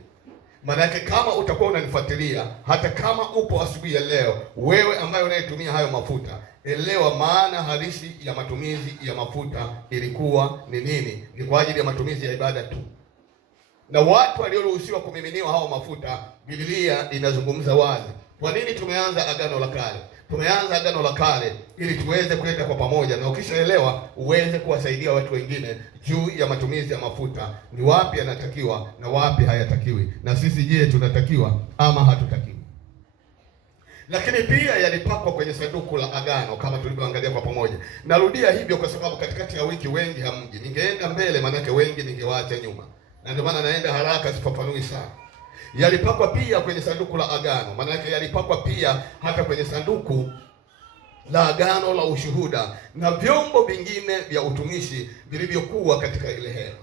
Maana yake kama utakuwa unanifuatilia, hata kama upo asubuhi ya leo, wewe ambaye unayetumia hayo mafuta, elewa maana halisi ya matumizi ya mafuta ilikuwa ni nini. Ni kwa ajili ya matumizi ya ibada tu, na watu walioruhusiwa kumiminiwa hao mafuta, Biblia inazungumza wazi. Kwa nini tumeanza Agano la Kale? Tumeanza Agano la Kale ili tuweze kwenda kwa pamoja, na ukishaelewa uweze kuwasaidia watu wengine juu ya matumizi ya mafuta, ni wapi yanatakiwa na wapi hayatakiwi, na sisi je, tunatakiwa ama hatutakiwi. Lakini pia yalipakwa kwenye sanduku la agano kama tulivyoangalia kwa pamoja. Narudia hivyo kwa sababu katikati ya wiki wengi hamji. Ningeenda mbele, manake wengi ningewaacha nyuma, na ndio maana naenda haraka, sifafanui sana. Yalipakwa pia kwenye sanduku la agano, maana yake yalipakwa pia hata kwenye sanduku la agano la ushuhuda na vyombo vingine vya utumishi vilivyokuwa katika ile hema.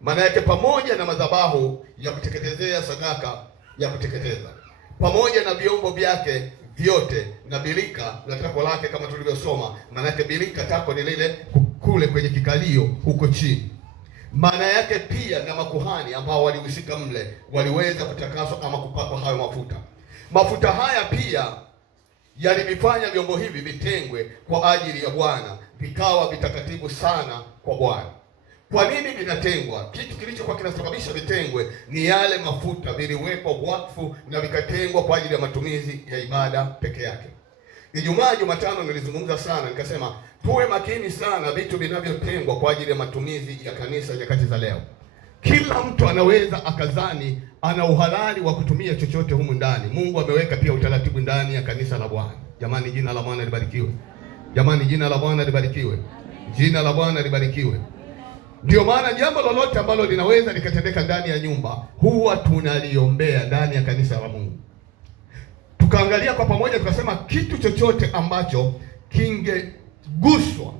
Maana yake pamoja na madhabahu ya kuteketezea sadaka ya kuteketeza, pamoja na vyombo vyake vyote na birika na tako lake kama tulivyosoma. Maana yake birika, tako ni lile kule kwenye kikalio huko chini. Maana yake pia na makuhani ambao walihusika mle waliweza kutakaswa ama kupakwa hayo mafuta. Mafuta haya pia yalivifanya vyombo hivi vitengwe kwa ajili ya Bwana, vikawa vitakatifu sana kwa Bwana. Kwa nini vinatengwa? Kitu kilichokuwa kinasababisha vitengwe ni yale mafuta viliwekwa wakfu na vikatengwa kwa ajili ya matumizi ya ibada peke yake. Ijumaa, Jumatano nilizungumza sana, nikasema tuwe makini sana vitu vinavyotengwa kwa ajili ya matumizi ya kanisa nyakati za leo. Kila mtu anaweza akazani ana uhalali wa kutumia chochote humu ndani. Mungu ameweka pia utaratibu ndani ya kanisa la Bwana. Jamani, jina la Bwana libarikiwe. Jamani, jina la Bwana libarikiwe. Jina la Bwana libarikiwe. Ndio maana jambo lolote ambalo linaweza likatendeka ndani ya nyumba huwa tunaliombea ndani ya kanisa la Mungu. Tukaangalia kwa pamoja, tukasema kitu chochote ambacho kingeguswa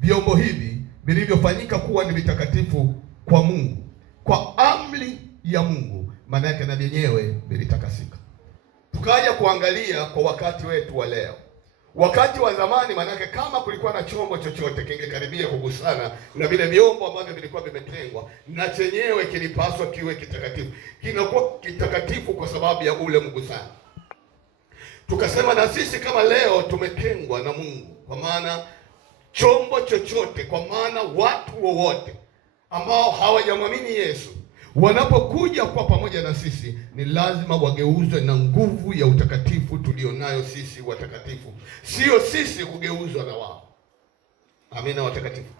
vyombo hivi vilivyofanyika kuwa ni vitakatifu kwa Mungu, kwa amri ya Mungu, maana yake na vyenyewe vilitakasika. Tukaja kuangalia kwa wakati wetu wa leo. Wakati wa zamani, maana yake kama kulikuwa na chombo chochote kingekaribia kugusana na vile vyombo ambavyo vilikuwa vimetengwa, na chenyewe kilipaswa kiwe kitakatifu. Kinakuwa kitakatifu kwa sababu ya ule mgusano. Tukasema na sisi kama leo tumetengwa na Mungu, kwa maana chombo chochote, kwa maana watu wowote ambao hawajamwamini Yesu wanapokuja kwa pamoja na sisi ni lazima wageuzwe na nguvu ya utakatifu tulionayo sisi watakatifu, sio sisi kugeuzwa na wao. Amina, watakatifu.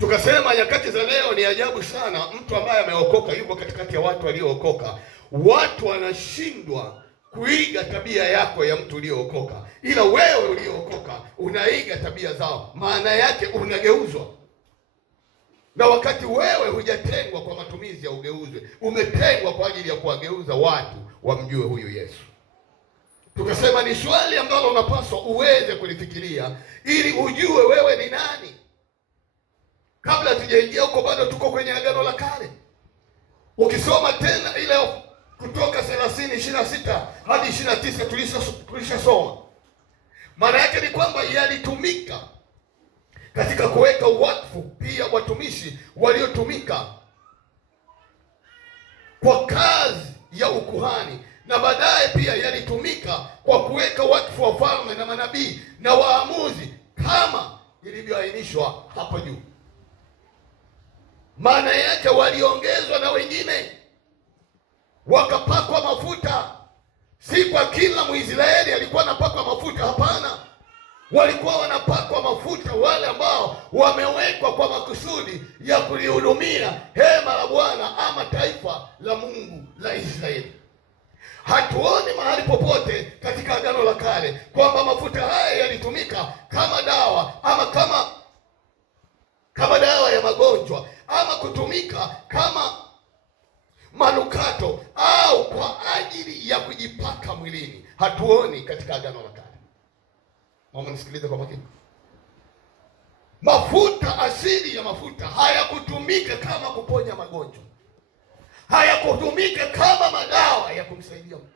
Tukasema nyakati za leo ni ajabu sana, mtu ambaye ameokoka yuko katikati ya watu waliookoka, watu wanashindwa kuiga tabia yako ya mtu uliyookoka, ila wewe uliyookoka unaiga tabia zao. Maana yake unageuzwa, na wakati wewe hujatengwa kwa matumizi ya ugeuzwe, umetengwa kwa ajili ya kuwageuza watu wamjue huyu Yesu. Tukasema ni swali ambalo unapaswa uweze kulifikiria ili ujue wewe ni nani. Kabla tujaingia huko, bado tuko kwenye Agano la Kale. Ukisoma tena ile Kutoka 30:26 hadi 29 tulishasoma. Maana yake ni kwamba yalitumika katika kuweka wakfu pia watumishi waliotumika kwa kazi ya ukuhani, na baadaye pia yalitumika kwa kuweka wakfu wafalme na manabii na waamuzi kama ilivyoainishwa hapo juu. Maana yake waliongezwa na wengine wakapakwa mafuta. Si kwa kila Mwisraeli alikuwa anapakwa mafuta, hapana. Walikuwa wanapakwa mafuta wale ambao wamewekwa kwa makusudi ya kulihudumia hema la Bwana ama taifa la Mungu la Israeli. Hatuoni mahali popote katika Agano la Kale kwamba mafuta haya yalitumika kama dawa ama kama dawa ya magonjwa ama kutumika kama manukato au kwa ajili ya kujipaka mwilini. Hatuoni katika Agano la Kale. Mama, nisikilize kwa makini. Mafuta, asili ya mafuta hayakutumika kama kuponya magonjwa, hayakutumika kama madawa ya kumsaidia mtu.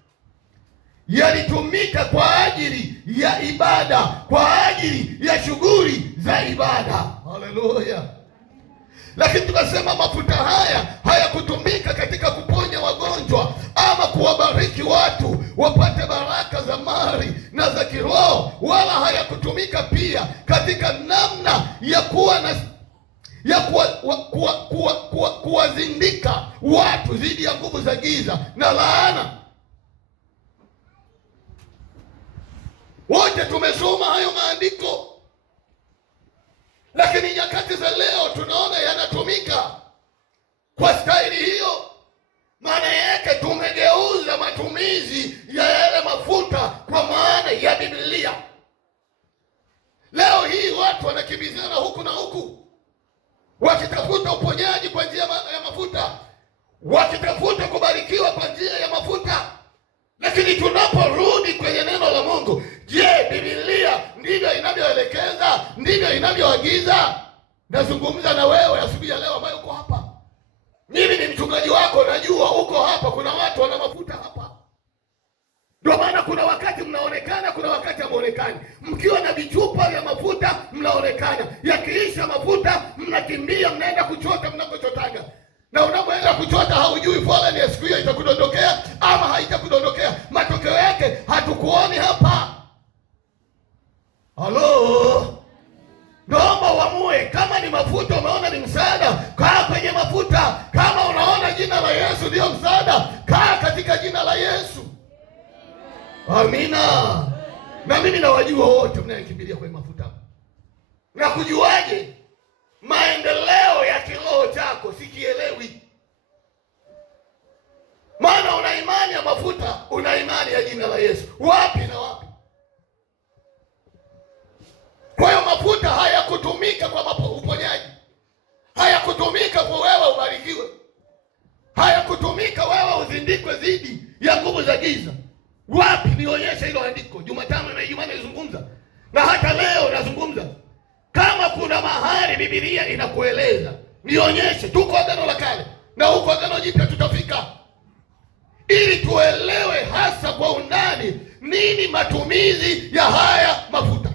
Yalitumika kwa ajili ya ibada, kwa ajili ya shughuli za ibada. Haleluya! Lakini tukasema mafuta haya hayakutumika katika kuponya wagonjwa kuwabariki watu wapate baraka za mali na za kiroho, wala hayakutumika pia katika namna ya kuwa na kuwazindika watu dhidi ya nguvu za giza na laana. Wote tumesoma hayo maandiko, lakini nyakati za leo tunaona yanatumika kwa staili hiyo. Maana yake tumegeuza matumizi ya yale mafuta kwa maana ya Biblia. Leo hii watu wanakimbizana huku na huku, wakitafuta uponyaji kwa njia ya mafuta, wakitafuta kubarikiwa kwa njia ya mafuta. Lakini tunaporudi kwenye neno la Mungu, je, Biblia ndivyo inavyoelekeza? Ndivyo inavyoagiza? Nazungumza na wewe asubuhi ya leo ambayo uko hapa. Mimi ni mchungaji wako, najua uko hapa. Kuna watu wana mafuta hapa. Ndio maana kuna wakati mnaonekana, kuna wakati hamuonekani. Mkiwa na vichupa vya mafuta mnaonekana, yakiisha mafuta mnakimbia, mnaenda kuchota mnakochotaga. Na unapoenda kuchota haujui foleni ya siku hiyo itakudondokea ama haitakudondokea. Matokeo yake hatukuoni hapa. Halo? Naomba uamue, kama ni mafuta umeona ni msaada, kaa kwenye mafuta. Kama unaona jina la Yesu ndio msaada, kaa katika jina la Yesu. Amina. Na mimi nawajua wote mnayekimbilia kwenye mafuta. Na kujuaje maendeleo ya kiroho chako? Sikielewi. Maana una imani ya mafuta, una imani ya jina la Yesu. Wapi na wapi? Kwa hiyo mafuta hayakutumika kwa uponyaji, hayakutumika kwa wewe ubarikiwe, hayakutumika wewe uzindikwe dhidi ya nguvu za giza. Wapi? Nionyeshe hilo andiko. Jumatano na Ijumaa nilizungumza, na hata leo nazungumza. Kama kuna mahali Biblia inakueleza, nionyeshe. Tuko Agano la Kale na huko Agano Jipya tutafika, ili tuelewe hasa kwa undani nini matumizi ya haya mafuta.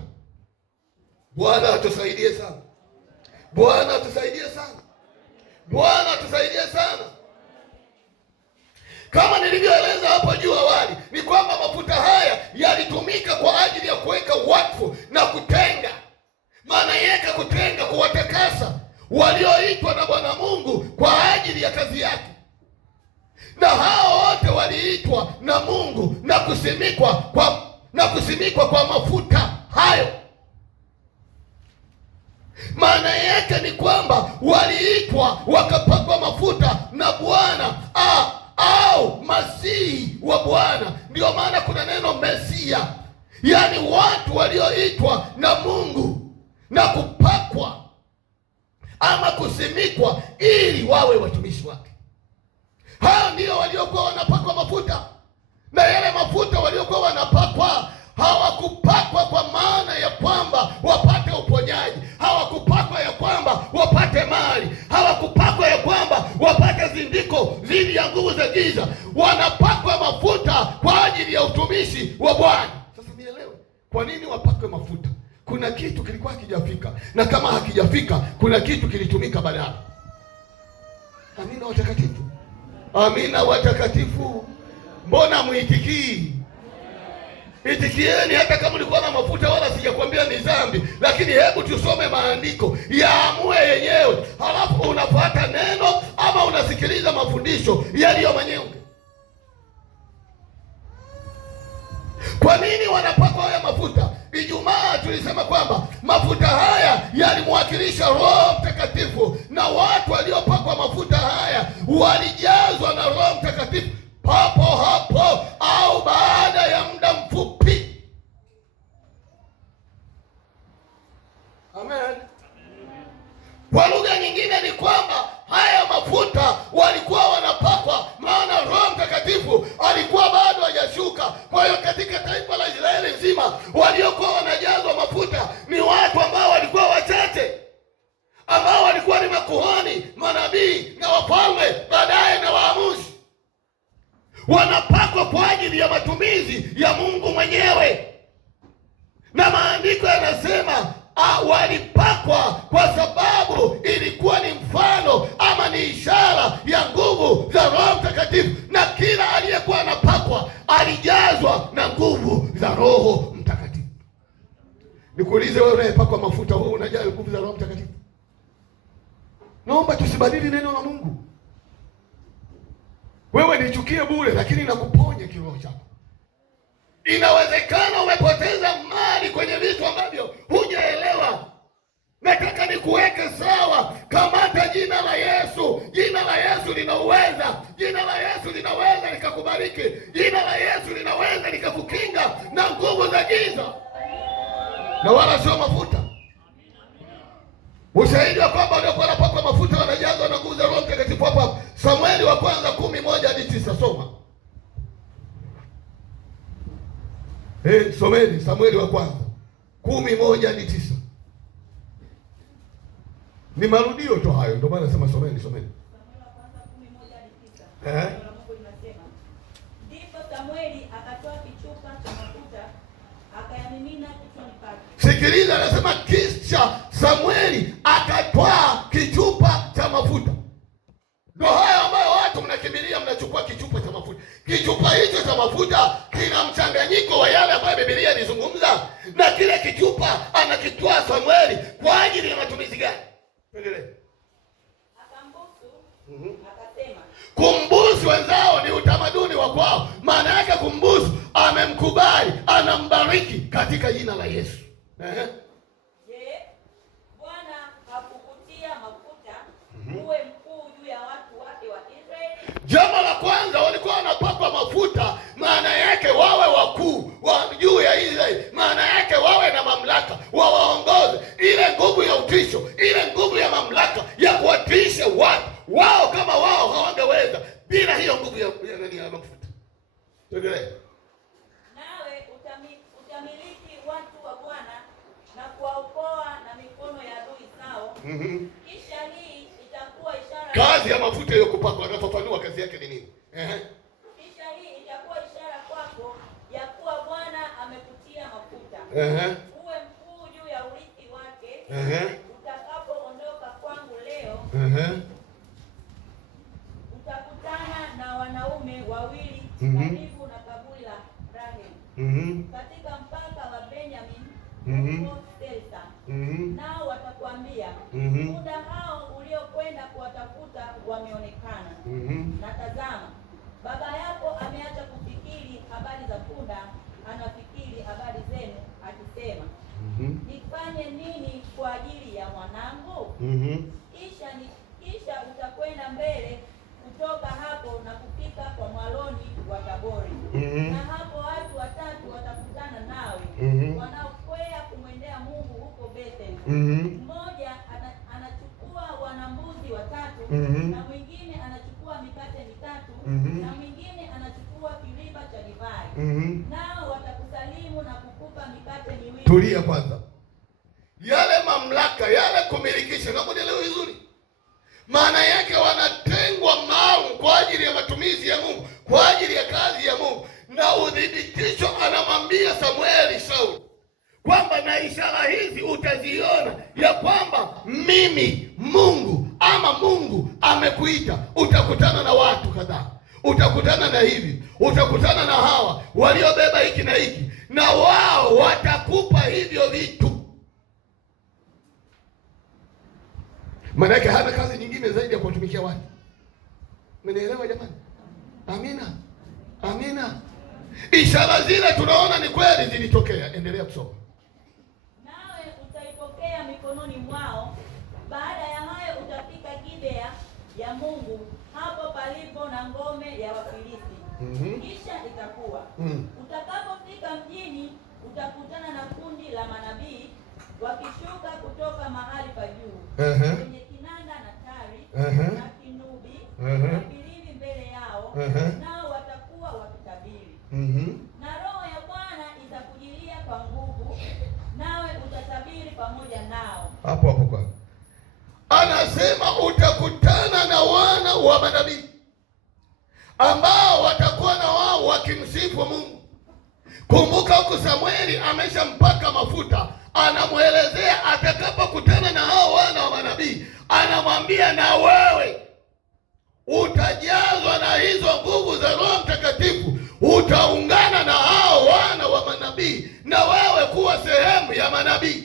Bwana atusaidie sana. Bwana atusaidie sana. Bwana atusaidie sana. Kama nilivyoeleza hapo juu awali, ni kwamba mafuta haya yalitumika kwa ajili ya kuweka wakfu na kutenga. Maana yake kutenga, kuwatakasa walioitwa na Bwana Mungu kwa ajili ya kazi yake. Na hao wote waliitwa na Mungu na kusimikwa kwa mafuta hayo. Maana yake ni kwamba waliitwa wakapakwa mafuta na Bwana au Masihi wa Bwana. Ndio maana kuna neno Mesia, yaani watu walioitwa na Mungu na kupakwa ama kusimikwa ili wawe watumishi wake. Hao ndio waliokuwa wanapakwa mafuta. Na yale mafuta waliokuwa wanapakwa, hawakupakwa kwa maana ya kwamba wapate uponyaji, hawakupakwa ya kwamba wapate mali, hawakupakwa ya kwamba wapate zindiko dhidi ya nguvu za giza. Wanapakwa mafuta kwa ajili ya utumishi wa Bwana. Sasa nielewe, kwa nini wapakwe mafuta? Kuna kitu kilikuwa hakijafika, na kama hakijafika kuna kitu kilitumika baadaye. Amina watakatifu. Amina watakatifu. Mbona muitikii? Itikieni hata kama ulikuwa na mafuta, wala sijakwambia ni dhambi, lakini hebu tusome maandiko yaamue yenyewe, halafu unafuata neno ama unasikiliza mafundisho yaliyo manyonge. Kwa nini wanapakwa haya mafuta? Ijumaa tulisema kwamba mafuta haya yalimwakilisha Roho Mtakatifu, na watu waliopakwa mafuta haya walijazwa na Roho Mtakatifu papo hapo au baada ya muda mfupi. Amen. Kwa lugha nyingine ni kwamba haya mafuta walikuwa wanapakwa, maana Roho Mtakatifu alikuwa bado hajashuka. Kwa hiyo katika taifa la Israeli nzima waliokuwa wanajazwa mafuta ni watu ambao walikuwa wachache, ambao walikuwa ni makuhani, manabii na wafalme, baadaye na waamuzi. Wanapakwa kwa ajili ya matumizi ya Mungu mwenyewe. Na maandiko yanasema walipakwa kwa sababu ilikuwa ni mfano ama ni ishara ya nguvu za Roho Mtakatifu, na kila aliyekuwa Nikuulize wewe unayepakwa mafuta, wewe unajali nguvu za Roho Mtakatifu? Naomba tusibadili neno la Mungu. Wewe nichukie bure, lakini nakuponya kiroho chako. Inawezekana umepoteza mali kwenye vitu ambavyo hujaelewa. Nataka nikuweke sawa. Kamata jina la Yesu. Jina la Yesu lina uweza. Jina la Yesu linaweza likakubariki. Jina la Yesu linaweza likakukinga na nguvu za giza, na wala sio mafuta. Ushahidi wa kwamba waliokuwa wanapakwa mafuta wanajazwa na nguvu za Roho Mtakatifu hapa Samueli wa kwanza 11:9. Soma. Someni Samueli wa kwanza 11:9. Ni marudio tu hayo, ndio maana nasema someni. Samueli wa kwanza 11:9. Mungu inasema, ndipo Samueli akatoa kichupa cha mafuta akayamimina kichwani pake. Sikiliza, anasema kisha Samueli akatwaa kichupa cha mafuta. Ndio hayo ambayo watu mnakimbilia, mnachukua kichupa cha mafuta. Kichupa hicho cha mafuta kina mchanganyiko wa yale ambayo Biblia inazungumza, na kile kichupa anakitwaa Samueli kwa ajili ya matumizi gani? Endelee. Akambusu, akasema. Kumbusu wenzao ni utamaduni wa kwao. Maana yake kumbusu, amemkubali, anambariki katika jina la Yesu. Je, Bwana hakukutia mafuta uwe mkuu juu ya watu wake wa Israeli? Jambo la kwanza, walikuwa wanapakwa mafuta, maana yake wawe wakuu wa juu ya Israeli, maana yake wawe na mamlaka, wawaongoze. Ile nguvu ya utisho, ile nguvu ya mamlaka ya kuwatisha watu wao, kama wao hawangeweza bila hiyo nguvu ya mafuta. Tegelee. Nawe utamiliki watu wa Bwana na kuwaokoa na mikono ya adui zao. Kisha hii itakuwa ishara. Kazi ya mafuta hiyo kupakwa, anafafanua kazi yake ni nini? Kisha hii itakuwa ishara kwako ya kuwa Bwana amekutia mafuta. Uwe mkuu juu ya urithi wake. Utakapoondoka kwangu leo, utakutana na wanaume wawili karibu na kaburi la Raheli katika mpaka wa Benyamin huko Selsa. Nao watakwambia, muda hao uliokwenda kuwatafuta wameonekana. Na tazama, baba yako ameacha kufikiri habari za punda, anafikiri habari zenu, akisema, nifanye nini kwa ajili ya mwanangu? Kisha utakwenda mbele kutoka hapo na kufika kwa mwaloni wa Tabori. Na hapo watu watatu watakutana nawe, wanaokwea kumwendea Mungu huko Bethel. Mmoja anachukua wanambuzi watatu, na mwingine anachukua mikate mitatu, na mwingine anachukua kiriba cha divai. Nao watakusalimu na kukupa mikate miwili. Tulia kwanza. Yale mamlaka, yale kumilikisha, na kuelewa vizuri. Maana yake wanatengwa maalum kwa ajili ya matumizi ya Mungu, kwa ajili ya kazi ya Mungu. Na udhibitisho, anamwambia Samueli Sauli kwamba na ishara hizi utaziona ya kwamba mimi Mungu, ama Mungu amekuita. Utakutana na watu kadhaa, utakutana na hivi, utakutana na hawa waliobeba hiki na hiki, na wao watakupa hivyo vitu. Maana yake hana kazi nyingine zaidi ya kuwatumikia watu. Mmenielewa jamani? Amina. Amina. Ishara zile tunaona ni kweli zilitokea. Endelea kusoma. Nawe utaipokea mikononi mwao. Baada ya hayo utafika Gibea ya Mungu, hapo palipo na ngome ya Wafilisti. Kisha itakuwa utakapofika mjini, utakutana na kundi la manabii wakishuka kutoka mahali pa juu, kwenye kinanda na tari na kinubi na filimbi mbele yao, nao watakuwa wakitabiri. Na Roho ya Bwana itakujilia kwa nguvu, nawe utatabiri pamoja nao. Hapo kwa anasema utakutana na wana wa manabii ambao watakuwa na wao wakimsifu Mungu. Kumbuka huko Samueli ameshampaka mafuta, anamwelezea atakapokutana na hao wana wa manabii, anamwambia na wewe utajazwa na hizo nguvu za Roho Mtakatifu, utaungana na hao wana wa manabii. na wewe kuwa sehemu ya manabii.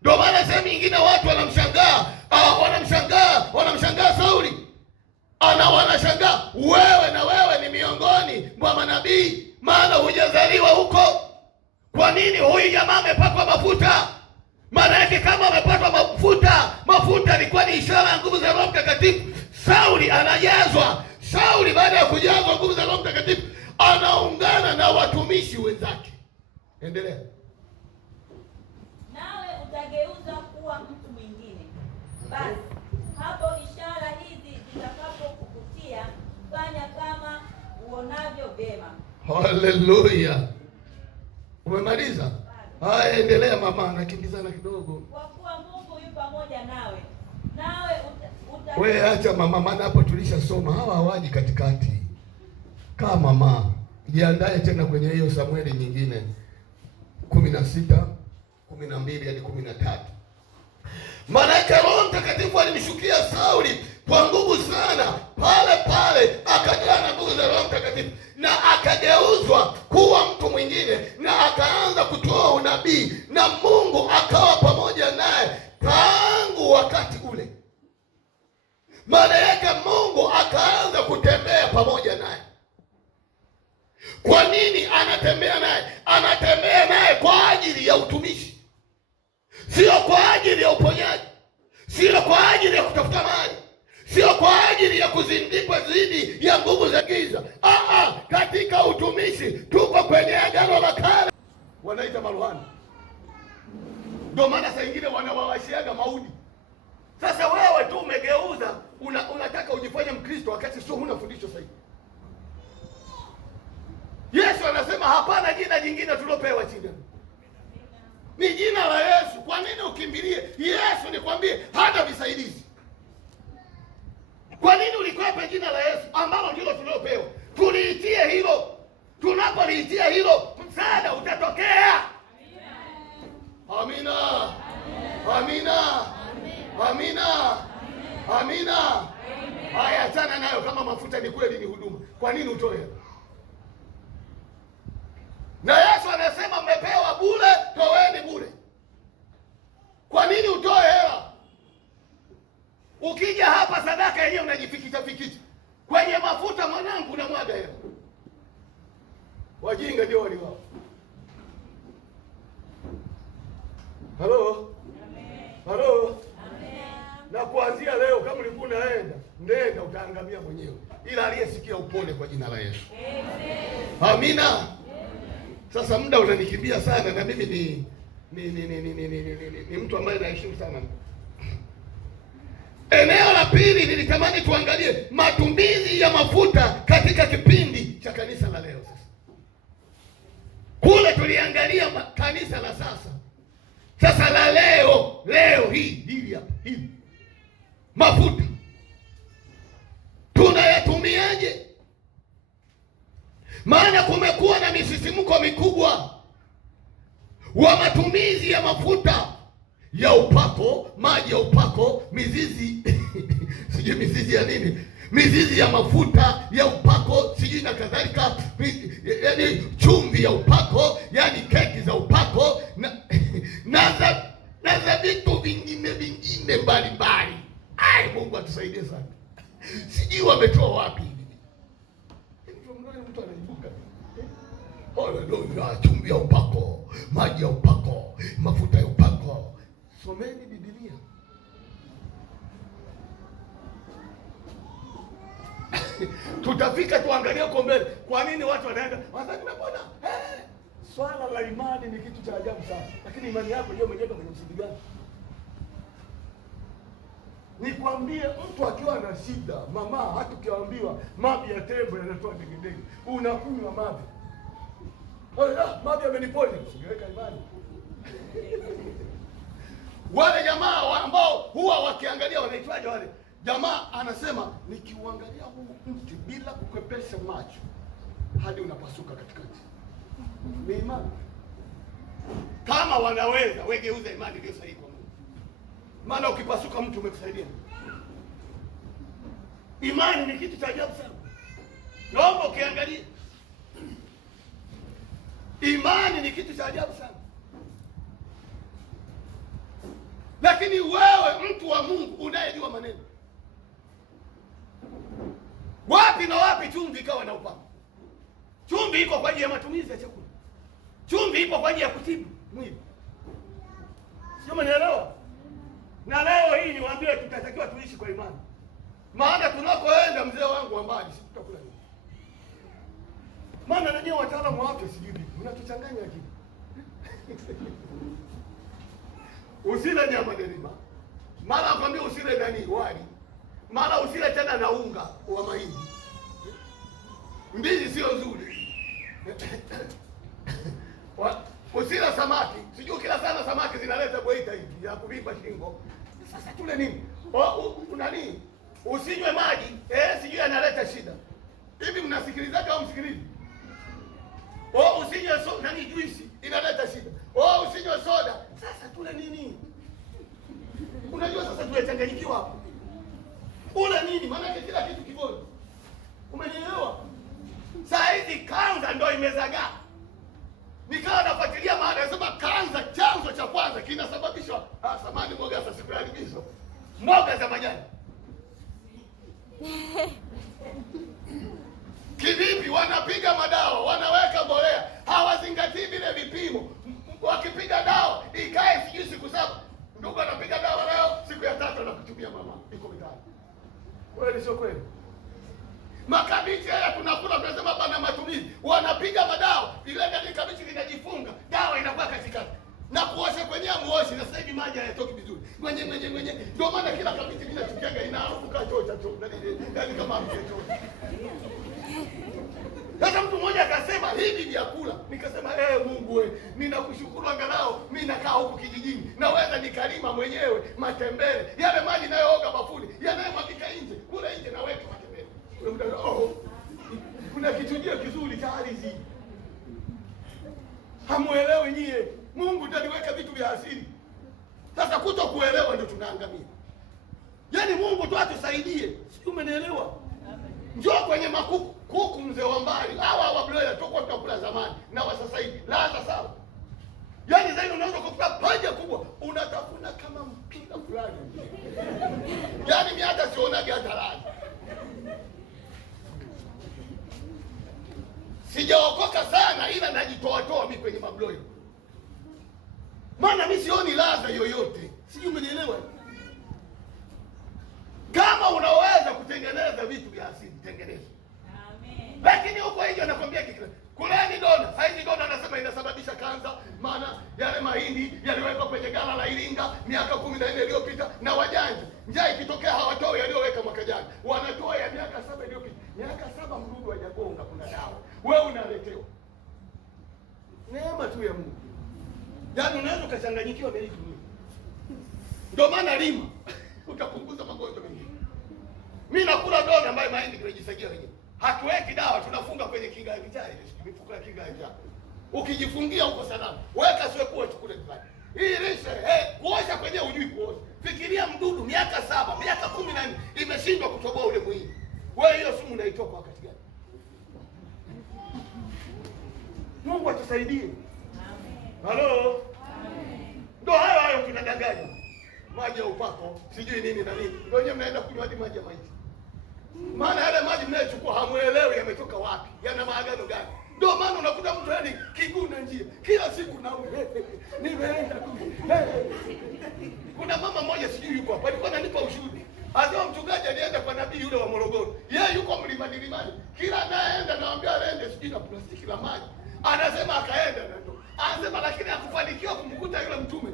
Ndio maana sehemu nyingine watu wanamshangaa Sauli, wanashangaa wewe, na wewe ni miongoni mwa manabii, maana hujazaliwa huko. Kwa nini huyu jamaa amepakwa mafuta? Maana yake kama amepakwa mafuta ilikuwa ni ishara ya nguvu za Roho Mtakatifu. Sauli anajazwa. Sauli baada ya kujazwa nguvu za Roho Mtakatifu anaungana na watumishi wenzake. Endelea. Nawe utageuza kuwa mtu mwingine. Basi hapo ishara hizi zitakapokukutia, fanya kama uonavyo vyema. Haleluya. Umemaliza? Haya, endelea mama, nakimbizana kidogo. Kwa kuwa Mungu yu pamoja nawe. Nawe wewe acha mama, maana hapo tulishasoma. Hawa hawaji katikati. Kaa mama, jiandae tena kwenye hiyo Samueli nyingine 16, 12 hadi 13. Malaika Roho Mtakatifu alimshukia Sauli kwa nguvu sana, pale akajaa na nguvu za Roho Mtakatifu na akageuzwa kuwa mtu mwingine, na akaanza kutoa unabii, na Mungu akawa pamoja naye tangu wakati ule. Maana yake Mungu akaanza kutembea pamoja naye. Kwa nini anatembea naye? Anatembea naye kwa ajili ya utumishi, sio kwa ajili ya uponyaji, sio kwa ajili ya kutafuta mali, sio kwa ajili ya kuzindikwa dhidi ya nguvu za giza. Katika utumishi tuko kwenye agano la kale, wanaita maruhani. Ndio maana saa nyingine wanawawashiaga maudi. Sasa wewe tu umegeuza, unataka ujifanye Mkristo wakati sio, huna fundisho sahihi. Yesu anasema hapana jina jingine tulopewa chini, ni jina la Yesu. Kwa nini ukimbilie Yesu? Nikwambie hata visaidizi. Kwa nini ulikwepe jina la Yesu ambalo ndilo tuliopewa? Tuliitie hilo. Tunapoliitia hilo, msaada utatokea. Amina. Amina. Amina. Amina. Haya, achana nayo. Kama mafuta ni kweli ni huduma, kwa nini utoe? Na Yesu anasema mmepewa bure, toweni bure. Kwa nini utoe hela? Ukija hapa sadaka yenyewe unajifikisha kwenye mafuta, mwanangu, na mwaga hela. Wajinga ndio wali wao. Halo? Halo? Na kuanzia leo kama ulikuwa nenda utaangamia mwenyewe, ila aliyesikia upone kwa jina la Yesu. Amina. Sasa muda unanikimbia sana, na mimi ni mtu ambaye naheshimu sana. Eneo la pili nilitamani tuangalie matumizi ya mafuta katika kipindi cha kanisa la leo. Sasa kule tuliangalia kanisa la sasa la leo hili hapa hivi, mafuta tunayatumiaje? Maana kumekuwa na misisimuko mikubwa wa matumizi ya mafuta ya upako, maji ya upako, mizizi sijui mizizi ya nini, mizizi ya mafuta ya upako sijui na kadhalika, yaani chumvi ya upako, yaani keki za upako na za vitu vingine mbalimbali. Mungu atusaidie sana. Sijui wametoa wapi hivi. Mtu anaibuka. Haleluya, chumvi ya upako, maji ya upako, mafuta ya upako. Someni Biblia. Tutafika tuangalie huko mbele. Kwa nini watu wanaenda? Wanasema bwana, swala la imani ni kitu cha ajabu sana. Lakini imani yako leo umejenga kwenye msingi gani? Nikwambie, mtu akiwa na shida, mama, hata ukiambiwa maji ya tembo yanatoa degedege, unakunywa maji. Maji yameniponya, ungeweka imani. Wale jamaa ambao huwa wakiangalia wanaitwaje wale? Jamaa anasema nikiuangalia huu mti bila kukwepesha macho hadi unapasuka katikati. Ni imani. Kama wanaweza wegeuza imani iliyo sahihi kwa Mungu. Maana ukipasuka mtu umekusaidia. Imani ni kitu cha ajabu sana. Naomba ukiangalia. Imani ni kitu cha ajabu sana. Lakini wewe mtu wa Mungu unayejua maneno, wapi na wapi chumvi ikawa na upako? Chumvi iko kwa ajili ya matumizi ya chakula. Chumvi ipo kwa ajili ya kutibu mwili. Sio, mnaelewa? Na leo hii niwaambie, tutatakiwa tuishi kwa imani. Maana tunakoenda, mzee wangu wa mbali, si tutakula nini? Maana najua wataalamu wa afya sijui vipi. Unatuchanganya akili. Usile nyama delima. Mara akwambia usile nani wali. Mara usile tena na unga wa mahindi. Ndizi sio nzuri. Usile samaki. Sijui kila sana samaki zinaleta goita hivi ya kuvipa shingo. Sasa tule nini? Nani? Usinywe maji, sijui analeta shida. Hivi mnasikilizaje au msikilizi? Usinywe nani juice inaleta shida. Usinywe soda. Sasa tule nini? Unajua sasa tumechanganyikiwa hapo. Ule nini? Maana kila kitu kibovu. Umenielewa? Saa hizi kanza ndio imezagaa. Nikawa nafuatilia maana nasema kanza chanzo cha kwanza kinasababishwa samani mboga za siku ya likizo. Mboga za majani. Kivipi? Wanapiga madawa, wanaweka mbolea, hawazingatii vile vipimo. Wakipiga dawa ikae sijui siku 7. Ndugu anapiga dawa leo, siku ya 3 anakutumia mama iko mitani. Kweli sio kweli? Makabichi haya tunakula tunasema bana matumizi. Wanapiga madawa, ile gani kabichi linajifunga, dawa inakuwa katikati. Na kuosha kwenye muoshi na sasa hivi maji hayatoki vizuri. Mwenye. Ndio maana kila kabichi kinachukiaga ina harufu kachocha tu. Nani kama mchecho. Sasa mtu mmoja akasema hivi vyakula. Nikasema Mungu wewe, ninakushukuru angalau mimi nakaa huku kijijini. Naweza nikalima mwenyewe matembele. Yale maji nayooga bafuni, yanayomwagika nje. Kule nje naweka matembele. Kule mtu kuna kichujio kizuri cha ardhi. Hamuelewi nyie. Mungu ndiye aliweka vitu vya asili. Sasa kutokuelewa ndio tunaangamia. Yaani Mungu tu atusaidie. Sio, umenielewa? Njoo kwenye kuku mzee wa mbali. Hawa broiler toko tutakula zamani na wa sasa hivi. Ladha sawa. Yaani zaidi unaweza kukuta paja kubwa unatafuna kama mpira fulani. Yaani mimi hata sionaga hata ladha. Sijaokoka sana ila najitoa mimi kwenye mabroiler. Maana mimi sioni ladha yoyote. Sijui umenielewa? Kama unaweza kutengeneza vitu vya asili, tengeneza. Amen. Lakini huko hiyo nakwambia kuleni dona. Saizi dona anasema inasababisha kansa, maana yale mahindi yaliwekwa kwenye gala la Iringa miaka 14 iliyopita na wajanja. Njaa ikitokea hawatoi yaliyoweka mwaka jana. Wanatoa ya miaka 7 iliyopita. Miaka 7 mdudu hajagonga kuna dawa. Wewe unaletewa. Neema tu ya Mungu. Yaani unaweza ukachanganyikiwa na hii dunia. Ndio maana lima utapunguza magonjwa mengine. Mimi nakula dona ambayo mahindi tunajisagia wenyewe. Hatuweki dawa, tunafunga kwenye kingani cha ile mifuko ya kingani cha. Ukijifungia huko salama. Weka siwe kuwa chukule kibali. Hii lishe kuosha kwenye hujui kuosha. Fikiria mdudu miaka 7, miaka 14 imeshindwa kutoboa ule mwili. Wewe hiyo sumu unaitoa kwa wakati gani? Mungu atusaidie. Halo? Amen. Ndio hayo tunadanganya. Maji ya upako, sijui nini na nini. Ndio wenyewe mnaenda kunywa hadi maji ya maiti. Maana yale maji mnayochukua hamuelewi yametoka wapi. Yana maagano gani? Ndio maana unakuta mtu yani kiguna njia. Kila siku na nimeenda tu. Kuna mama mmoja sijui yuko hapa. Alikuwa ananipa ushuhuda. Azao mchungaji alienda kwa nabii yule wa Morogoro. Yeye yuko mlimani. Kila anaenda naambia aende sijui na plastiki la maji. Anasema akaenda na ndo. Anasema lakini hakufanikiwa kumkuta yule mtume.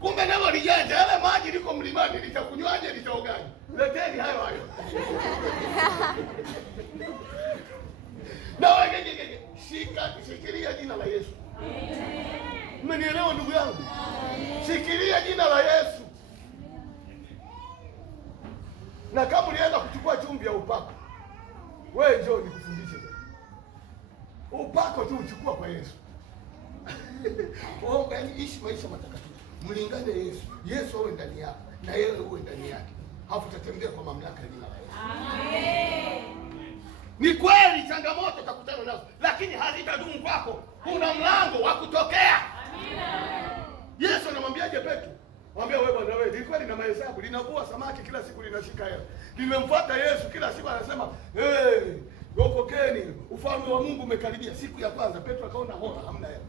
Kumbe nalo lijanja, yale maji liko mlimani, litakunywaje litaogaje? Leteni hayo. Na wewe shikilia jina la Yesu. Mmenielewa ndugu yangu? Shikilia jina la Yesu. Na kama ulienda kuchukua chumvi ya upako, wewe njoo nikufundishe. Upako tu uchukua kwa Yesu. Omba ishi maisha matakatifu. Mlingane Yesu. Yesu awe ndani yako na yeye uwe ndani yake. Hapo utatembea kwa mamlaka ya jina la Yesu. Amen. Ni kweli changamoto utakutana nazo, lakini hazitadumu kwako. Kuna mlango wa kutokea. Amina. Yesu anamwambiaje Petro? Mwambie wewe bwana wewe, lilikuwa lina mahesabu, linavua samaki kila siku linashika hela. Limemfuata Yesu kila siku anasema, okokeni, ufalme wa Mungu umekaribia. Siku ya kwanza Petro akaona hamna hela.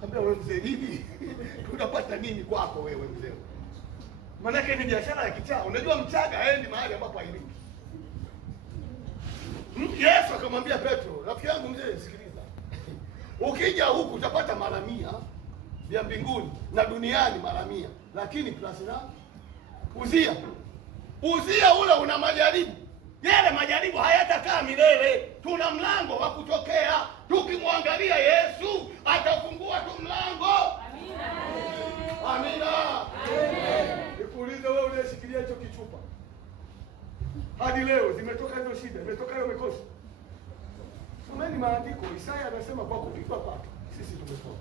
Mwambie wewe mzee, hivi tunapata nini kwako wewe mzee? Maana ni biashara ya kichaa. Unajua Mchaga haendi mahali ambapo hailiki. Yesu akamwambia Petro, rafiki yangu mzee, sikiliza. Ukija huku utapata mara 100 vya mbinguni na duniani mara 100. Lakini plus na uzia ule una majaribu. Yale majaribu hayatakaa milele. Tuna mlango wa kutokea. Tukimwangalia Yesu atafungua tu mlango. Amina. Amina. Nikuulize wewe unayeshikilia hicho kichupa. Hadi leo zimetoka hizo shida, imetoka hiyo mikosi. Someni maandiko. Isaya anasema kwa kupigwa kwake sisi tumepona.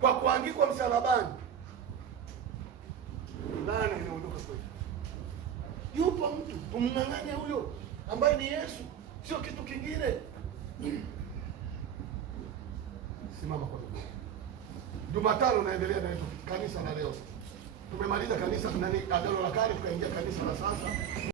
Kwa kuangikwa msalabani laana inaondoka kwetu. Yupo mtu tumng'ang'anye huyo ambaye ni Yesu, sio kitu kingine. Simama kwa Mungu. Jumatano naendelea na hizo kanisa la leo. Tumemaliza kanisa Agano la Kale, tukaingia kanisa la sasa.